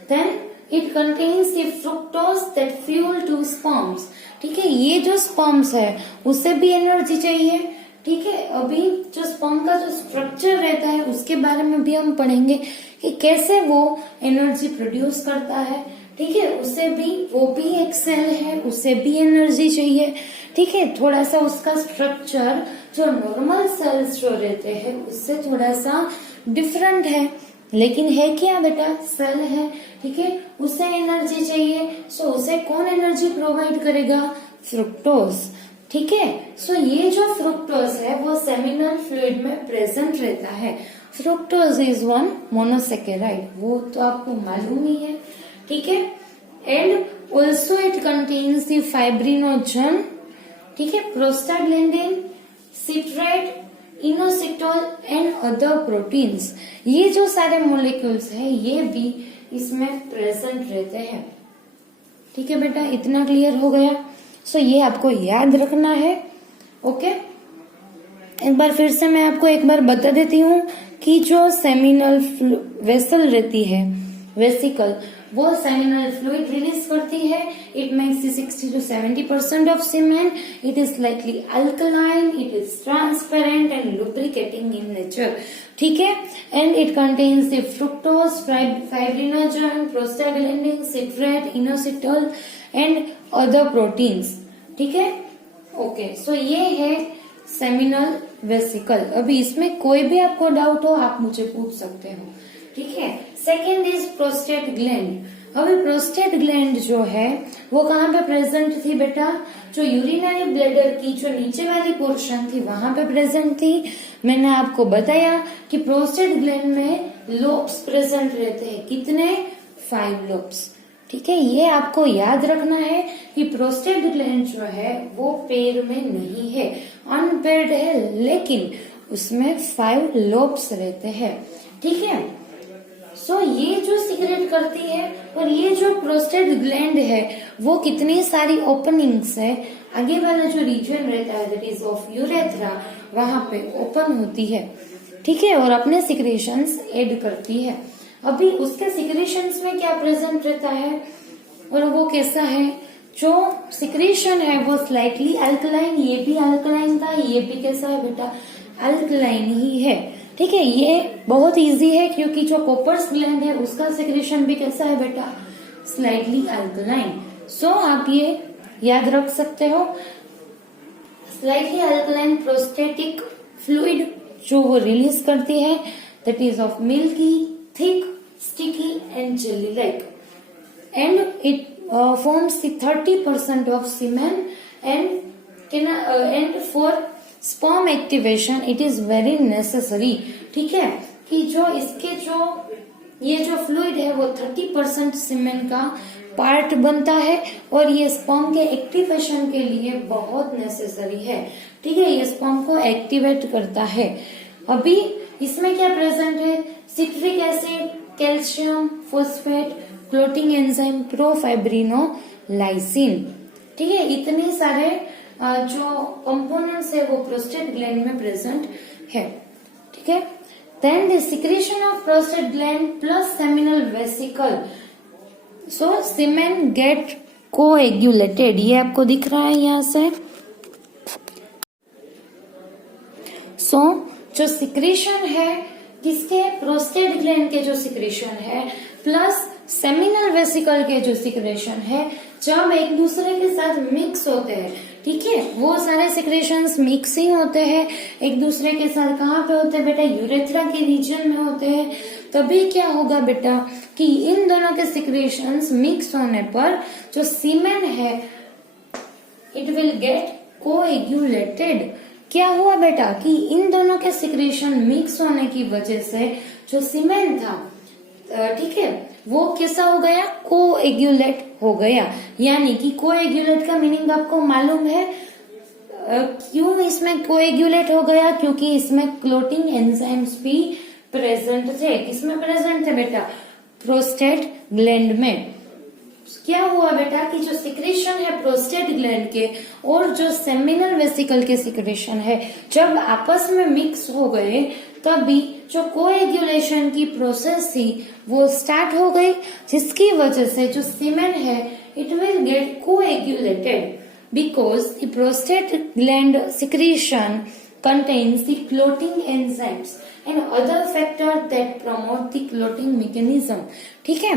Then it contains the fructose that fuel to sperms. ठीक है, ये जो स्पर्म्स है उसे भी एनर्जी चाहिए। ठीक है, अभी जो स्पर्म का जो स्ट्रक्चर रहता है उसके बारे में भी हम पढ़ेंगे कि कैसे वो एनर्जी प्रोड्यूस करता है। ठीक है, उसे भी, वो भी एक सेल है, उसे भी एनर्जी चाहिए। ठीक है, थोड़ा सा उसका स्ट्रक्चर जो नॉर्मल सेल्स जो रहते हैं उससे थोड़ा सा डिफरेंट है, लेकिन है क्या बेटा, सेल है। ठीक है, उसे एनर्जी चाहिए। सो उसे कौन एनर्जी प्रोवाइड करेगा, फ्रुक्टोज। ठीक है, सो ये जो फ्रुक्टोज है वो सेमिनल फ्लूइड में प्रेजेंट रहता है। फ्रुक्टोज इज वन मोनोसेकेराइड, वो तो आपको मालूम ही है। ठीक है, and also it contains the fibrinogen, ठीक है, prostaglandin, citrate, inositol and other proteins. ये जो सारे मोलिक्यूल्स हैं ये भी इसमें प्रेजेंट रहते हैं। ठीक है बेटा, इतना क्लियर हो गया। सो ये आपको याद रखना है। ओके, एक बार फिर से मैं आपको एक बार बता देती हूँ कि जो सेमिनल वेसल रहती है, वेसिकल, वो सेमिनल फ्लूइड रिलीज करती है। It makes 60 to 70% of semen. It is slightly alkaline, it is transparent and lubricating in nature. ठीक है, and it contains the fructose, fibrinogen, prostaglandin, citrate, inositol and other proteins. ठीक है, ओके, सो ये है सेमिनल वेसिकल। अभी इसमें कोई भी आपको डाउट हो आप मुझे पूछ सकते हो। ठीक है, सेकेंड इज प्रोस्टेट ग्लैंड। अभी प्रोस्टेट ग्लैंड जो है वो कहाँ पे प्रेजेंट थी बेटा, जो यूरिनरी ब्लैडर की जो नीचे वाली पोर्शन थी वहां पे प्रेजेंट थी। मैंने आपको बताया कि प्रोस्टेट ग्लैंड में लोब्स प्रेजेंट रहते हैं, कितने, 5 लोब्स। ठीक है, ये आपको याद रखना है कि प्रोस्टेट ग्लैंड जो है वो पेयर में नहीं है, अनपेयर्ड है, लेकिन उसमें 5 लोब्स रहते हैं। ठीक है, सो ये जो सीक्रेट करती है, और ये जो प्रोस्टेट ग्लैंड है वो कितनी सारी ओपनिंग्स है, आगे वाला जो रीजन रहता है दैट इज ऑफ यूरेथ्रा, वहां पे ओपन होती है। ठीक है, और अपने सिक्रेशंस ऐड करती है। अभी उसके सिक्रेशंस में क्या प्रेजेंट रहता है और वो कैसा है, जो सिक्रेशन है वो स्लाइटली अल्कलाइन, ये भी अल्कलाइन था, ये भी कैसा है बेटा, अल्कलाइन ही है। ठीक है, ये बहुत इजी है क्योंकि जो कोपर्स ग्लैंड है उसका सिक्रेशन भी कैसा है बेटा, स्लाइटली अल्कलाइन। सो आप ये याद रख सकते हो, स्लाइटली अल्कलाइन प्रोस्टेटिक फ्लूइड जो वो रिलीज करती है that is of milky, thick, sticky and jelly like, and it forms the 30% of semen, and for sperm activation it is very necessary। ठीक है, कि जो इसके जो ये जो फ्लूइड है वो 30% सीमेन का पार्ट बनता है और ये स्पर्म के एक्टिवेशन के लिए बहुत नेसेसरी है। ठीक है, ये स्पर्म को एक्टिवेट करता है। अभी इसमें क्या प्रेजेंट है, citric acid, calcium, phosphate, clotting enzyme, profibrinolysin. ठीक है, इतने सारे जो कंपोनेंट्स है वो प्रोस्टेट ग्लैंड में प्रेजेंट है। ठीक है, then the secretion of prostate gland plus seminal vesicle, so semen get coagulated. ये आपको दिख रहा है यहाँ से। सो जो सिक्रेशन है किसके, प्रोस्टेट ग्लैंड के जो सिक्रेशन है प्लस सेमिनल वेसिकल के जो सिक्रेशन है, जब एक दूसरे के साथ मिक्स होते हैं, ठीक है, वो सारे सिक्रेशंस मिक्स ही होते हैं एक दूसरे के साथ। कहाँ पे होते हैं बेटा, यूरेथ्रा के रीजन में होते हैं। तभी क्या होगा बेटा कि इन दोनों के सिक्रेशंस मिक्स होने पर जो सीमेन है इट विल गेट कोएगुलेटेड। क्या हुआ बेटा कि इन दोनों के सिक्रेशन मिक्स होने की वजह से जो सीमेन था, ठीक है, वो कैसा हो गया, कोएगुलेट हो गया। यानी कि कोएगुलेट का मीनिंग आपको मालूम है, क्यों इसमें कोएगुलेट हो गया, क्योंकि इसमें क्लोटिंग एंजाइम्स भी प्रेजेंट थे। किसमें प्रेजेंट थे बेटा, प्रोस्टेट ग्लैंड में। क्या हुआ बेटा कि जो सिक्रेशन है प्रोस्टेट ग्लैंड के और जो सेमिनल वेसिकल के सिक्रेशन है जब आपस में मिक्स हो गए तभी जो कोएगुलेशन की प्रोसेस थी वो स्टार्ट हो गई, जिसकी वजह से जो सीमेन है it will get coagulated because the prostate gland secretion contains the clotting enzymes and other factors that promote the clotting mechanism. ठीक है,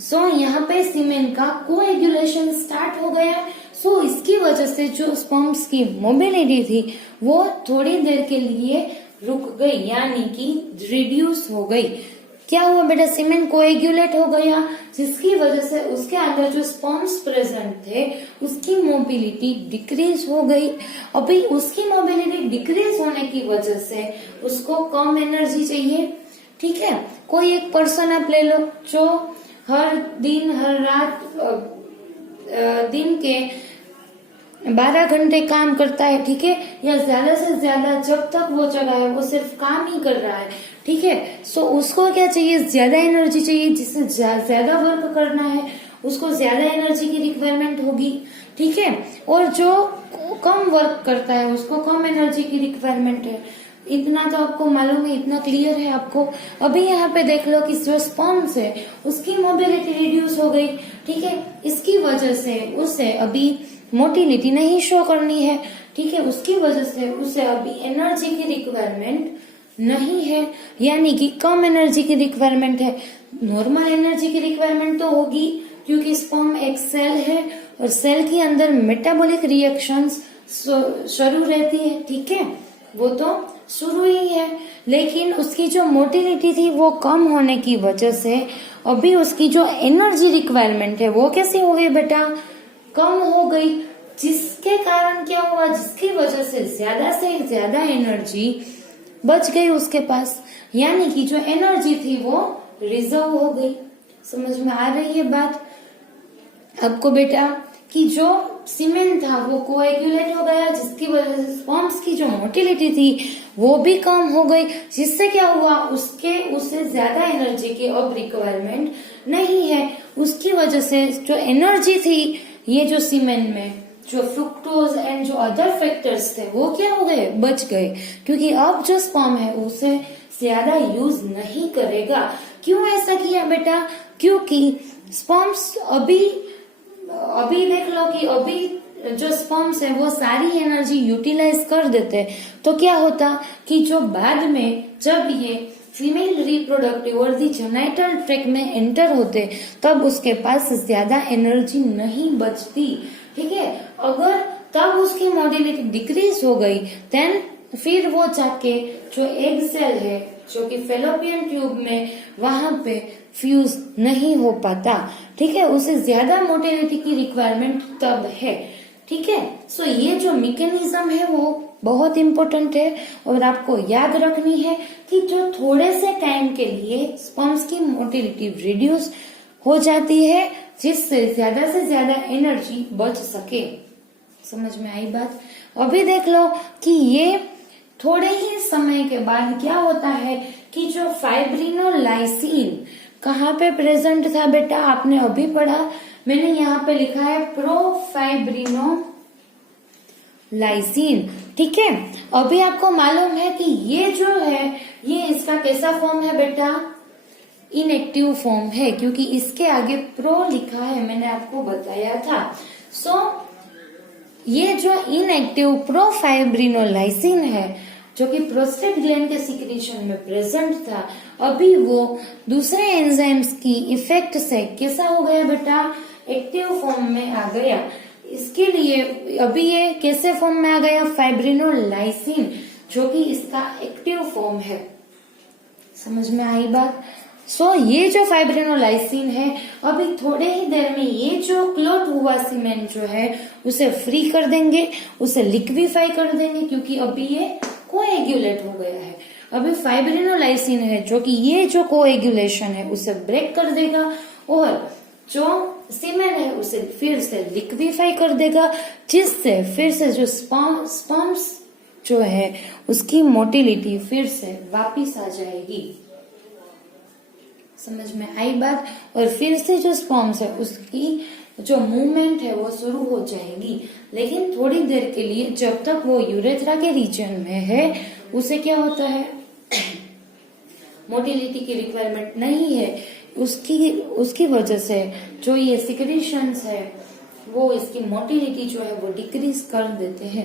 सो यहाँ पे सीमेन का कोएगुलेशन स्टार्ट हो गया। सो इसकी वजह से जो स्पर्म्स की मोबिलिटी थी वो थोड़ी देर के लिए रुक गई, यानी कि रिड्यूस हो गई। क्या हुआ बेटा, सीमेन कोएगुलेट हो गया, जिसकी वजह से उसके अंदर जो स्पर्म्स प्रेजेंट थे उसकी मोबिलिटी डिक्रीज हो गई। अभी उसकी मोबिलिटी डिक्रीज होने की वजह से उसको कम एनर्जी चाहिए। ठीक है, कोई एक पर्सन आप ले लो जो हर दिन हर रात दिन के 12 घंटे काम करता है, ठीक है, या ज्यादा से ज्यादा जब तक वो जगह है वो सिर्फ काम ही कर रहा है। ठीक है, सो उसको क्या चाहिए, ज्यादा एनर्जी चाहिए, जिससे ज्यादा वर्क करना है उसको ज्यादा एनर्जी की रिक्वायरमेंट होगी। ठीक है, और जो कम वर्क करता है उसको कम एनर्जी की रिक्वायरमेंट है। इतना तो आपको मालूम है, इतना क्लियर है आपको। अभी यहाँ पे देख लो कि जो स्पर्म्स है उसकी मोबिलिटी रिड्यूस हो गई। ठीक है, इसकी वजह से उसे अभी मोटिलिटी नहीं शो करनी है। ठीक है, उसकी वजह से उसे अभी एनर्जी की रिक्वायरमेंट नहीं है, यानी कि कम एनर्जी की रिक्वायरमेंट है। नॉर्मल एनर्जी की रिक्वायरमेंट तो होगी क्योंकि स्पर्म एक सेल है और सेल के अंदर मेटाबॉलिक रिएक्शंस शुरू रहती है। ठीक है, वो तो शुरू ही है, लेकिन उसकी जो मोटिलिटी थी वो कम होने की वजह से अभी उसकी जो एनर्जी रिक्वायरमेंट है वो कैसी हो गई बेटा, कम हो गई। जिसके कारण क्या हुआ, जिसकी वजह से ज्यादा एनर्जी बच गई उसके पास, यानी कि जो एनर्जी थी वो रिजर्व हो गई। समझ में आ रही है बात आपको बेटा, कि जो सीमेन था वो कोएगुलेट हो गया, जिसकी वजह से स्पर्म्स की जो मोटिलिटी थी वो भी कम हो गई, जिससे क्या हुआ, उसे ज्यादा एनर्जी की अब रिक्वायरमेंट नहीं है। उसकी वजह से जो एनर्जी थी ये जो सीमेन में जो फ्रुक्टोज एंड जो अदर फैक्टर्स थे वो क्या हो गए, बच गए, क्योंकि अब जो स्पर्म है उसे ज्यादा यूज नहीं करेगा। क्यों ऐसा किया बेटा, क्योंकि स्पर्म्स अभी देख लो कि अभी जो स्पर्म्स है वो सारी एनर्जी यूटिलाइज कर देते, तो क्या होता कि जो बाद में जब ये फीमेल रिप्रोडक्टिव और दी जेनाइटल ट्रैक में एंटर होते तब उसके पास ज्यादा एनर्जी नहीं बचती। ठीक है, अगर तब उसकी मोटिलिटी डिक्रीज हो गई देन फिर वो जाके जो एग सेल है जो कि फेलोपियन ट्यूब में वहां पे फ्यूज नहीं हो पाता। ठीक है, उसे ज्यादा मोटिलिटी की रिक्वायरमेंट तब है। ठीक है, सो ये जो मैकेनिज्म है वो बहुत इंपॉर्टेंट है और आपको याद रखनी है कि जो थोड़े से टाइम के लिए स्पर्म्स की मोटिलिटी रिड्यूस हो जाती है, जिससे से ज्यादा एनर्जी बच सके। समझ में आई बात। अभी देख लो कि ये थोड़े ही समय के बाद क्या होता है कि जो फाइब्रिनोलाइसिन कहाँ पे प्रेजेंट था बेटा, आपने अभी पढ़ा, मैंने यहाँ पे लिखा है प्रोफाइब्रिनोलाइसिन। ठीक है, अभी आपको मालूम है कि ये जो है ये इसका कैसा फॉर्म है बेटा, इनएक्टिव फॉर्म है, क्योंकि इसके आगे प्रो लिखा है, मैंने आपको बताया था। सो ये जो इनएक्टिव प्रोफाइब्रिनोलाइसिन है जो कि प्रोस्टेट ग्लैंड के सिक्रीशन में प्रेजेंट था, अभी वो दूसरे एंजाइम्स की इफेक्ट से कैसा हो गया बेटा, एक्टिव फॉर्म में आ गया। इसके लिए अभी ये कैसे फॉर्म में आ गया, फाइब्रिनोलाइसिन, जो कि इसका एक्टिव फॉर्म है। समझ में आई बात। सो ये जो फाइब्रिनोलाइसिन है अभी थोड़े ही देर में ये जो क्लॉट हुआ सीमेन जो है उसे फ्री कर देंगे, उसे लिक्विफाई कर देंगे, क्योंकि अभी ये कोएगुलेट हो गया है। अभी फाइब्रिनोलाइसिन है जो कि ये जो कोएगुलेशन है उसे ब्रेक कर देगा और जो सीमेन है उसे फिर से लिक्विफाई कर देगा, जिससे फिर से जो स्पर्म्स जो है उसकी मोटिलिटी फिर से वापिस आ जाएगी। समझ में आई बात। और फिर से जो स्पर्म्स है उसकी जो मूवमेंट है वो शुरू हो जाएगी, लेकिन थोड़ी देर के लिए, जब तक वो यूरेथ्रा के रीजन में है उसे क्या होता है, मोटिलिटी की रिक्वायरमेंट नहीं है, उसकी वजह से जो ये सिक्रीशंस है वो इसकी मोटिलिटी जो है वो डिक्रीज कर देते हैं।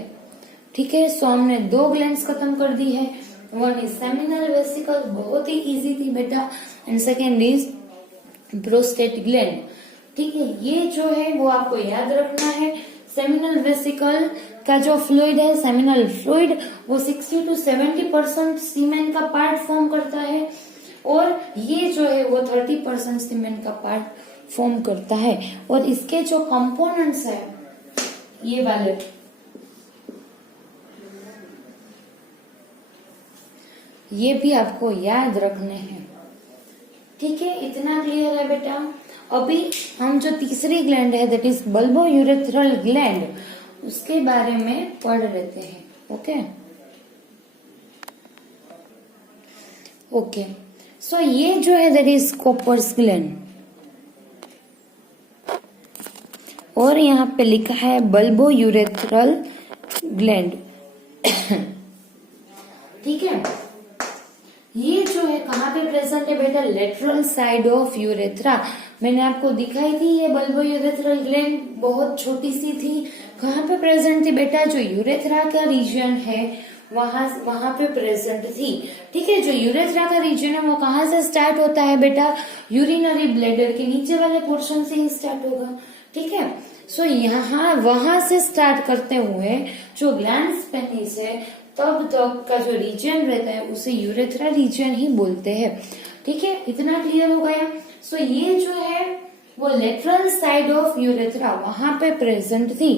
ठीक है, सो हमने 2 ग्लैंड्स खत्म कर दी है। वन इज सेमिनल वेसिकल, बहुत ही इजी थी बेटा, and second is prostate gland. ठीक है, ये जो है वो आपको याद रखना है। सेमिनल वेसिकल का जो फ्लूइड है, सेमिनल फ्लूइड, वो 60 to 70% सीमेन का पार्ट फॉर्म करता है, और ये जो है वो 30% सीमेन का पार्ट फॉर्म करता है। और इसके जो कंपोनेंट्स है ये वाले, ये भी आपको याद रखने हैं। ठीक है, इतना क्लियर है बेटा। अभी हम जो तीसरी ग्लैंड है that is bulbo urethral gland, उसके बारे में पढ़ लेते हैं। ओके, सो ये जो है दैट इज कोपर्स ग्लैंड, और यहाँ पे लिखा है बल्बो यूरेथ्रल ग्लैंड। ठीक है, ये जो है कहाँ पे प्रेजेंट है बेटा, लेटरल साइड ऑफ यूरेथ्रा। मैंने आपको दिखाई थी ये बल्बो यूरेथ्रल ग्लैंड बहुत छोटी सी थी। कहाँ पे प्रेजेंट थी बेटा, जो यूरेथ्रा का रीजन है वहां पे प्रेजेंट थी। ठीक है, जो यूरेथ्रा का रीजन है वो कहाँ से स्टार्ट होता है बेटा, यूरिनरी ब्लैडर के नीचे वाले पोर्शन से ही स्टार्ट होगा। ठीक है, सो यहाँ वहां से स्टार्ट करते हुए जो ग्लैंड्स पेनिस है तब तक का जो रीजन रहता है उसे यूरेथ्रा रीजन ही बोलते हैं। ठीक है, इतना क्लियर हो गया। सो ये जो है वो लेटरल साइड ऑफ यूरेथ्रा वहां पे प्रेजेंट थी।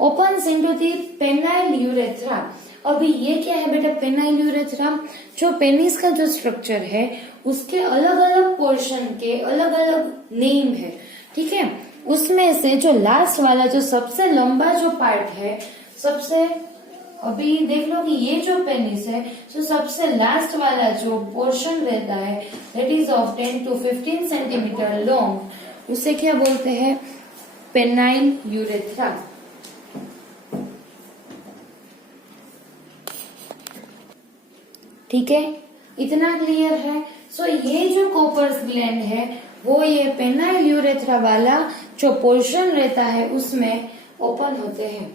Opens into the penile urethra. अभी ये क्या है बेटा, पेनाइल यूरेथ्रा, जो पेनिस का जो स्ट्रक्चर है उसके अलग अलग पोर्शन के अलग अलग नेम है। ठीक है, उसमें से जो लास्ट वाला जो सबसे लंबा जो पार्ट है, सबसे, अभी देख लो कि ये जो पेनिस है जो सबसे लास्ट वाला जो पोर्शन रहता है that is of 10 to 15 centimetre long, उसे क्या बोलते हैं, पेनाइल यूरेथ्रा। ठीक है, इतना क्लियर है। सो ये जो कोपर्स ग्लैंड है वो ये पेनाइल यूरेथ्रा वाला जो पोर्शन रहता है उसमें ओपन होते हैं।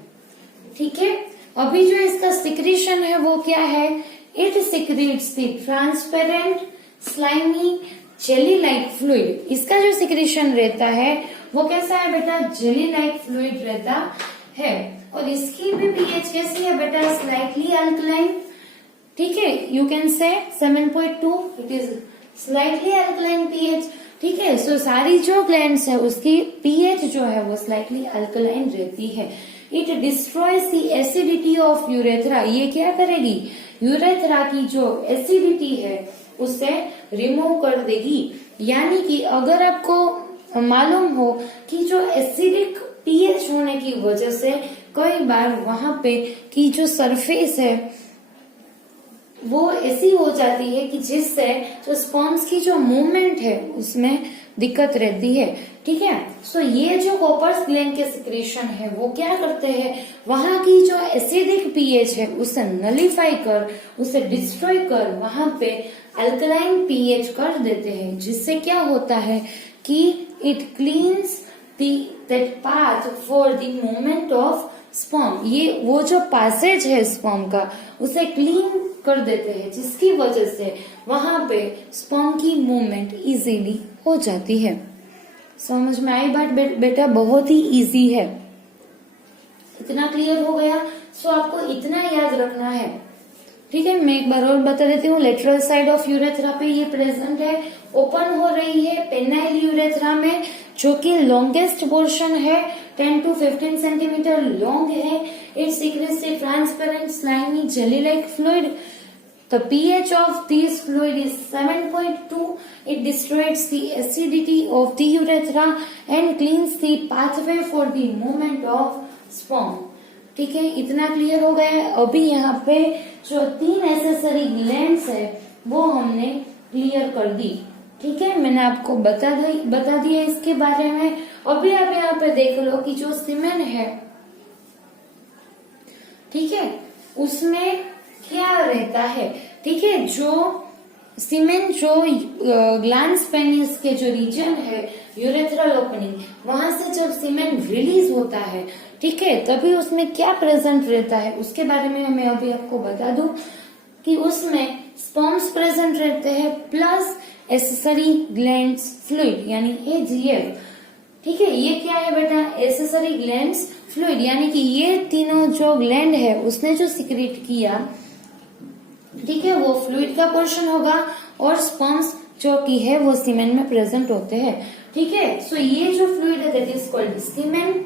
ठीक है, अभी जो इसका सिक्रीशन है वो क्या है, it secretes the transparent slimy jelly like fluid. इसका जो सिक्रीशन रहता है वो कैसा है बेटा, जेली लाइक फ्लूइड रहता है। और इसकी भी पीएच कैसी है बेटा, स्लाइटली अल्कलाइन। ठीक है, यू कैन से 7.2, it is slightly alkaline pH. ठीक है, सो सारी जो ग्लैंड्स है उसकी पीएच जो है वो स्लाइटली अल्कलाइन रहती है। It destroys the acidity of urethra. ये क्या करेगी, यूरेथ्रा की जो एसिडिटी है उसे रिमूव कर देगी। यानी कि अगर आपको मालूम हो कि जो एसिडिक पीएच होने की वजह से कई बार वहां पे की जो सरफेस है वो ऐसी हो जाती है कि जिससे जो स्पर्म्स की जो मूवमेंट है उसमें दिक्कत रहती है। ठीक है, सो ये जो कोपर्स ग्लैंड के सिक्रीशन है वो क्या करते हैं, वहां की जो एसिडिक पीएच है उसे नलिफाई कर, उसे डिस्ट्रॉय कर वहां पे अल्कलाइन पीएच कर देते हैं, जिससे क्या होता है कि it cleans that path for the movement of sperm. ये वो जो पैसेज है स्पर्म का उसे क्लीन कर देते हैं, जिसकी वजह से वहां पे स्पर्म की मूवमेंट इजीली हो जाती है। समझ में आई बात बेटा, बहुत ही इजी है। इतना क्लियर हो गया। सो आपको इतना याद रखना है। ठीक है, मैं एक बार और बता देती हूँ। लेटरल साइड ऑफ यूरेथ्रा पे ये प्रेजेंट है, ओपन हो रही है पेनाइल यूरेथ्रा में, जो कि लॉन्गेस्ट पोर्शन है, 10 to 15 सेंटीमीटर लॉन्ग है। It secrets A transparent slimy jelly like fluid. The pH of this fluid is 7.2. It destroys the acidity of the urethra and cleans the pathway for the movement of sperm. ठीक है, इतना क्लियर हो गया है। अभी यहाँ पे जो 3 एसेसरी ग्लैंड्स है वो हमने क्लियर कर दी। ठीक है, मैंने आपको बता दिया इसके बारे में। अभी आप यहाँ पे देख लो कि जो सीमेन है, ठीक है, उसमें क्या रहता है। ठीक है, जो सीमेन जो ग्लैंड्स पेनिस के जो रीजन है, यूरेथ्रल ओपनिंग, वहां से जब सीमेन रिलीज होता है, ठीक है, तभी उसमें क्या प्रेजेंट रहता है उसके बारे में मैं अभी आपको बता दूं कि उसमें स्पर्म्स प्रेजेंट रहते हैं प्लस एसेसरी ग्लैंड्स फ्लूइड यानी एजीएफ। ठीक है, ये क्या है बेटा, एसेसरी ग्लैंड्स फ्लूइड, यानी कि ये तीनों जो ग्लैंड है उसने जो सिक्रेट किया, ठीक है, वो फ्लूइड का पोर्शन होगा और स्पर्म्स जो की है वो सीमेन में प्रेजेंट होते हैं। ठीक है, सो ये जो फ्लूइड है दैट इज कॉल्ड सीमेन,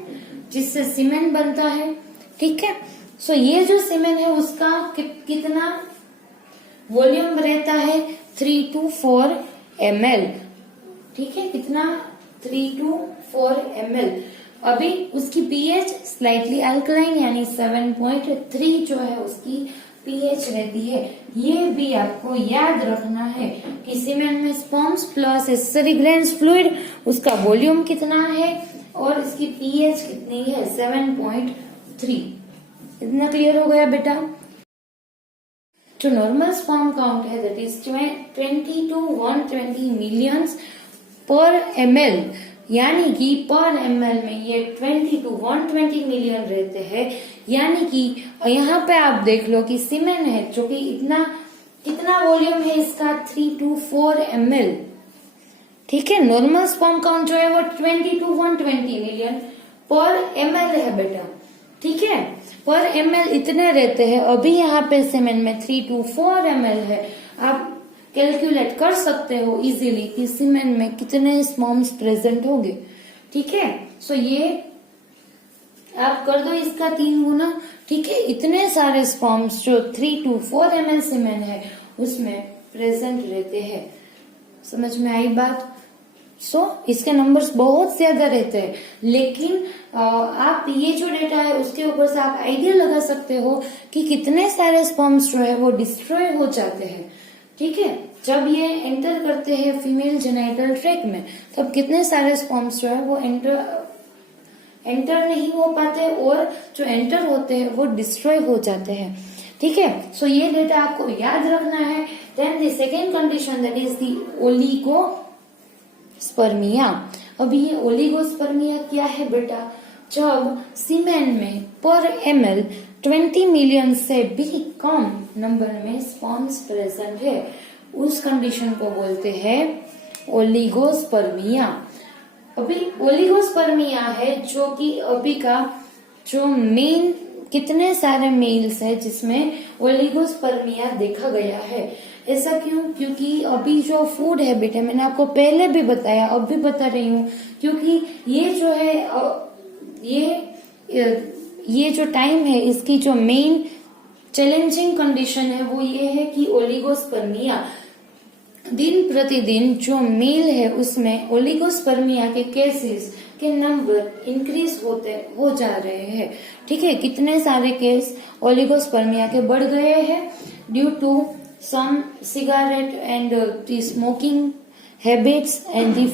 जिससे सीमेन बनता है। ठीक है, सो ये जो सीमेन है उसका कितना वॉल्यूम रहता है, 3 to 4 ml। ठीक है, कितना, 3 to 4 ml। अभी उसकी पीएच स्लाइटली अल्कलाइन यानी 7.3 जो है उसकी पीएच रहती है। ये भी आपको याद रखना है कि सीमेन में sperms plus accessory glands fluid, उसका वॉल्यूम कितना है और इसकी पीएच कितनी है, 7.3। इतना क्लियर हो गया बेटा। जो नॉर्मल स्पर्म काउंट है दैट इज 20 to 120 मिलियंस पर ml, यानी कि पर ml में ये 20 to 120 मिलियन रहते हैं। यानी कि यहाँ पे आप देख लो कि सीमेन है जो कि कितना वॉल्यूम है इसका, 3 to 4 ml। ठीक है, नॉर्मल स्पर्म काउंट जो है वो 20 to 120 मिलियन पर ml है बेटा। ठीक है, पर ml इतने रहते हैं। अभी यहाँ पे सीमेन में 3 to 4 ml है। आप कैलकुलेट कर सकते हो इजीली कि सीमेन में कितने स्पर्म्स प्रेजेंट होंगे। ठीक है, सो ये आप कर दो इसका 3 गुना। ठीक है, इतने सारे स्पर्म्स जो 3 to 4 ml सीमेन है उसमें प्रेजेंट रहते हैं। समझ में आई बात। इसके नंबर्स बहुत ज्यादा रहते हैं, लेकिन आप ये जो डेटा है उसके ऊपर से आप आइडिया लगा सकते हो कि कितने सारे स्पर्म्स जो है वो डिस्ट्रॉय हो जाते हैं। ठीक है, जब ये एंटर करते हैं फीमेल जेनिटल ट्रैक्ट में, तब कितने सारे स्पर्म्स जो है वो एंटर नहीं हो पाते और जो एंटर होते हैं वो डिस्ट्रॉय हो जाते हैं। ठीक है, सो ये डेटा आपको याद रखना है। Then the second condition that is the oligospermia. अभी ये ओलिगोस्पर्मिया क्या है बेटा, जब सीमेन में पर ml 20 मिलियन से भी कम नंबर में स्पर्म्स प्रेजेंट है, उस कंडीशन को बोलते हैं ओलिगोस्पर्मिया। अभी ओलिगोस्पर्मिया है जो कि अभी का जो मेन कितने सारे मेल्स है जिसमें ओलिगोस्पर्मिया देखा गया है। ऐसा क्यों, क्योंकि अभी जो फूड है बेटे, मैंने आपको पहले भी बताया, अब भी बता रही हूँ, क्योंकि ये जो है ये जो टाइम है इसकी जो मेन चैलेंजिंग कंडीशन है वो ये है कि ओलिगोस्पर्मिया दिन प्रतिदिन जो मेल है उसमें ओलिगोस्पर्मिया के केसेस के नंबर इंक्रीज हो जा रहे हैं। ठीक है, कितने सारे केस ओलिगोस्पर्मिया के बढ़ गए हैं due to some cigarette and the smoking habits and the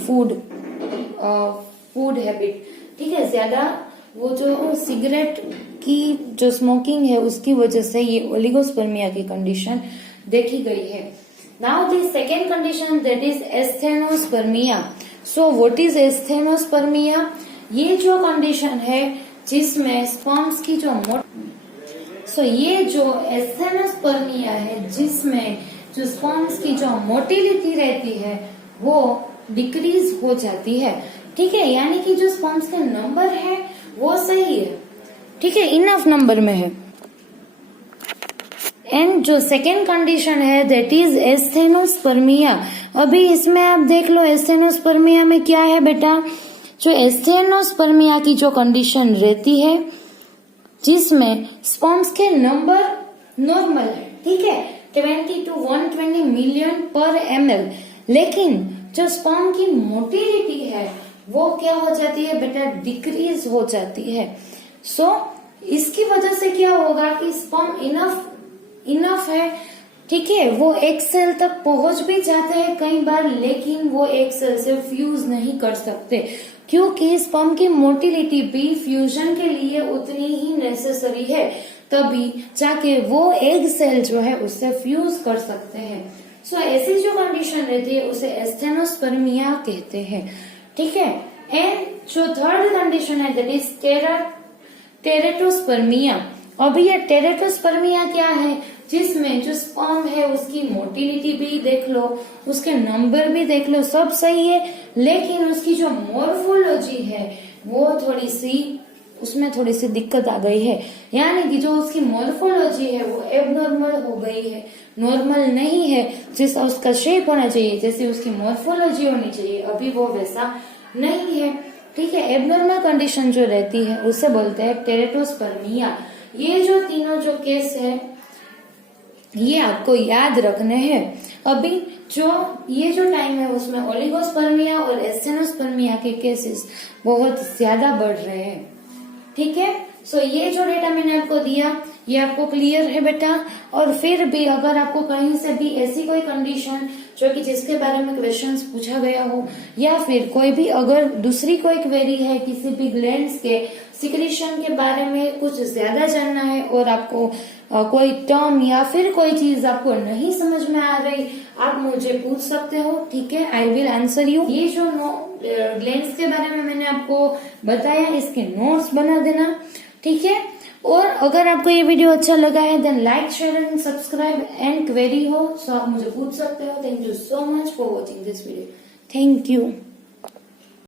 food habit. ठीक है, ज्यादा वो जो सिगरेट की जो स्मोकिंग है उसकी वजह से ये ओलिगोस्पर्मिया की कंडीशन देखी गई है। Now the second condition that is asthenospermia. So what is asthenospermia? ये जो कंडीशन है जिसमें स्पर्म्स की जो ये जो एस्थेनोस्पर्मिया है जिसमें जो स्पर्म्स की जो मोटिलिटी रहती है वो डिक्रीज हो जाती है। ठीक है, यानी कि जो स्पर्म्स का नंबर है वो सही है, ठीक है, इनफ नंबर में है। एंड जो सेकेंड कंडीशन है दैट इज एस्थेनोस्पर्मिया। अभी इसमें आप देख लो एस्थेनोस्पर्मिया में क्या है बेटा, जो एस्थेनोस्पर्मिया की जो कंडीशन रहती है जिसमें स्पर्म्स के नंबर नॉर्मल है, ठीक है, 20 to 120 मिलियन पर ml, लेकिन जो स्पर्म की मोटिलिटी है वो क्या हो जाती है बेटा, डिक्रीज हो जाती है। सो इसकी वजह से क्या होगा कि स्पर्म इनफ है ठीक है, वो एक सेल तक पहुंच भी जाते हैं कई बार, लेकिन वो एक सेल से फ्यूज नहीं कर सकते, क्योंकि स्पर्म की मोटिलिटी भी फ्यूजन के लिए उतनी ही नेसेसरी है, तभी जाके वो एग सेल जो है उससे फ्यूज कर सकते हैं। सो ऐसी जो कंडीशन रहती है उसे एस्थेनोस्पर्मिया कहते हैं। ठीक है, एंड जो थर्ड कंडीशन है दैट इज टेरेटोस्पर्मिया। अभी ये टेरेटोस्पर्मिया क्या है, जिसमें जो स्पर्म है उसकी मोटिलिटी भी देख लो, उसके नंबर भी देख लो, सब सही है, लेकिन उसकी जो मॉर्फोलॉजी है वो उसमें थोड़ी सी दिक्कत आ गई है, यानी कि जो उसकी मॉर्फोलॉजी है वो एबनॉर्मल हो गई है, नॉर्मल नहीं है। जैसा उसका शेप होना चाहिए, जैसी उसकी मॉर्फोलॉजी होनी चाहिए, अभी वो वैसा नहीं है। ठीक है, एबनॉर्मल कंडीशन जो रहती है उसे बोलते हैं टेरेटोस्पर्मिया। ये जो तीनों जो केस है ये आपको याद रखने हैं। अभी ये जो टाइम है उसमें ओलिगोस्पर्मिया और एस्थेनोस्पर्मिया के केसेस बहुत ज्यादा बढ़ रहे हैं। ठीक है, सो ये जो डेटा मैंने आपको दिया ये आपको क्लियर है बेटा। और फिर भी अगर आपको कहीं से भी ऐसी कोई कंडीशन जो कि जिसके बारे में क्वेश्चंस पूछा गया हो, या फिर कोई भी अगर दूसरी कोई क्वेरी है किसी भी ग्लैंड्स के सिक्रीशन के बारे में कुछ ज्यादा जानना है, और आपको कोई टर्म या फिर कोई चीज आपको नहीं समझ में आ रही, आप मुझे पूछ सकते हो। ठीक है, आई विल आंसर यू। ये जो ग्लैंड्स के बारे में मैंने आपको बताया इसके नोट्स बना देना। ठीक है, और अगर आपको ये वीडियो अच्छा लगा है then like share and subscribe, and query हो सो आप मुझे पूछ सकते हो। Thank you so much for watching this video. Thank you.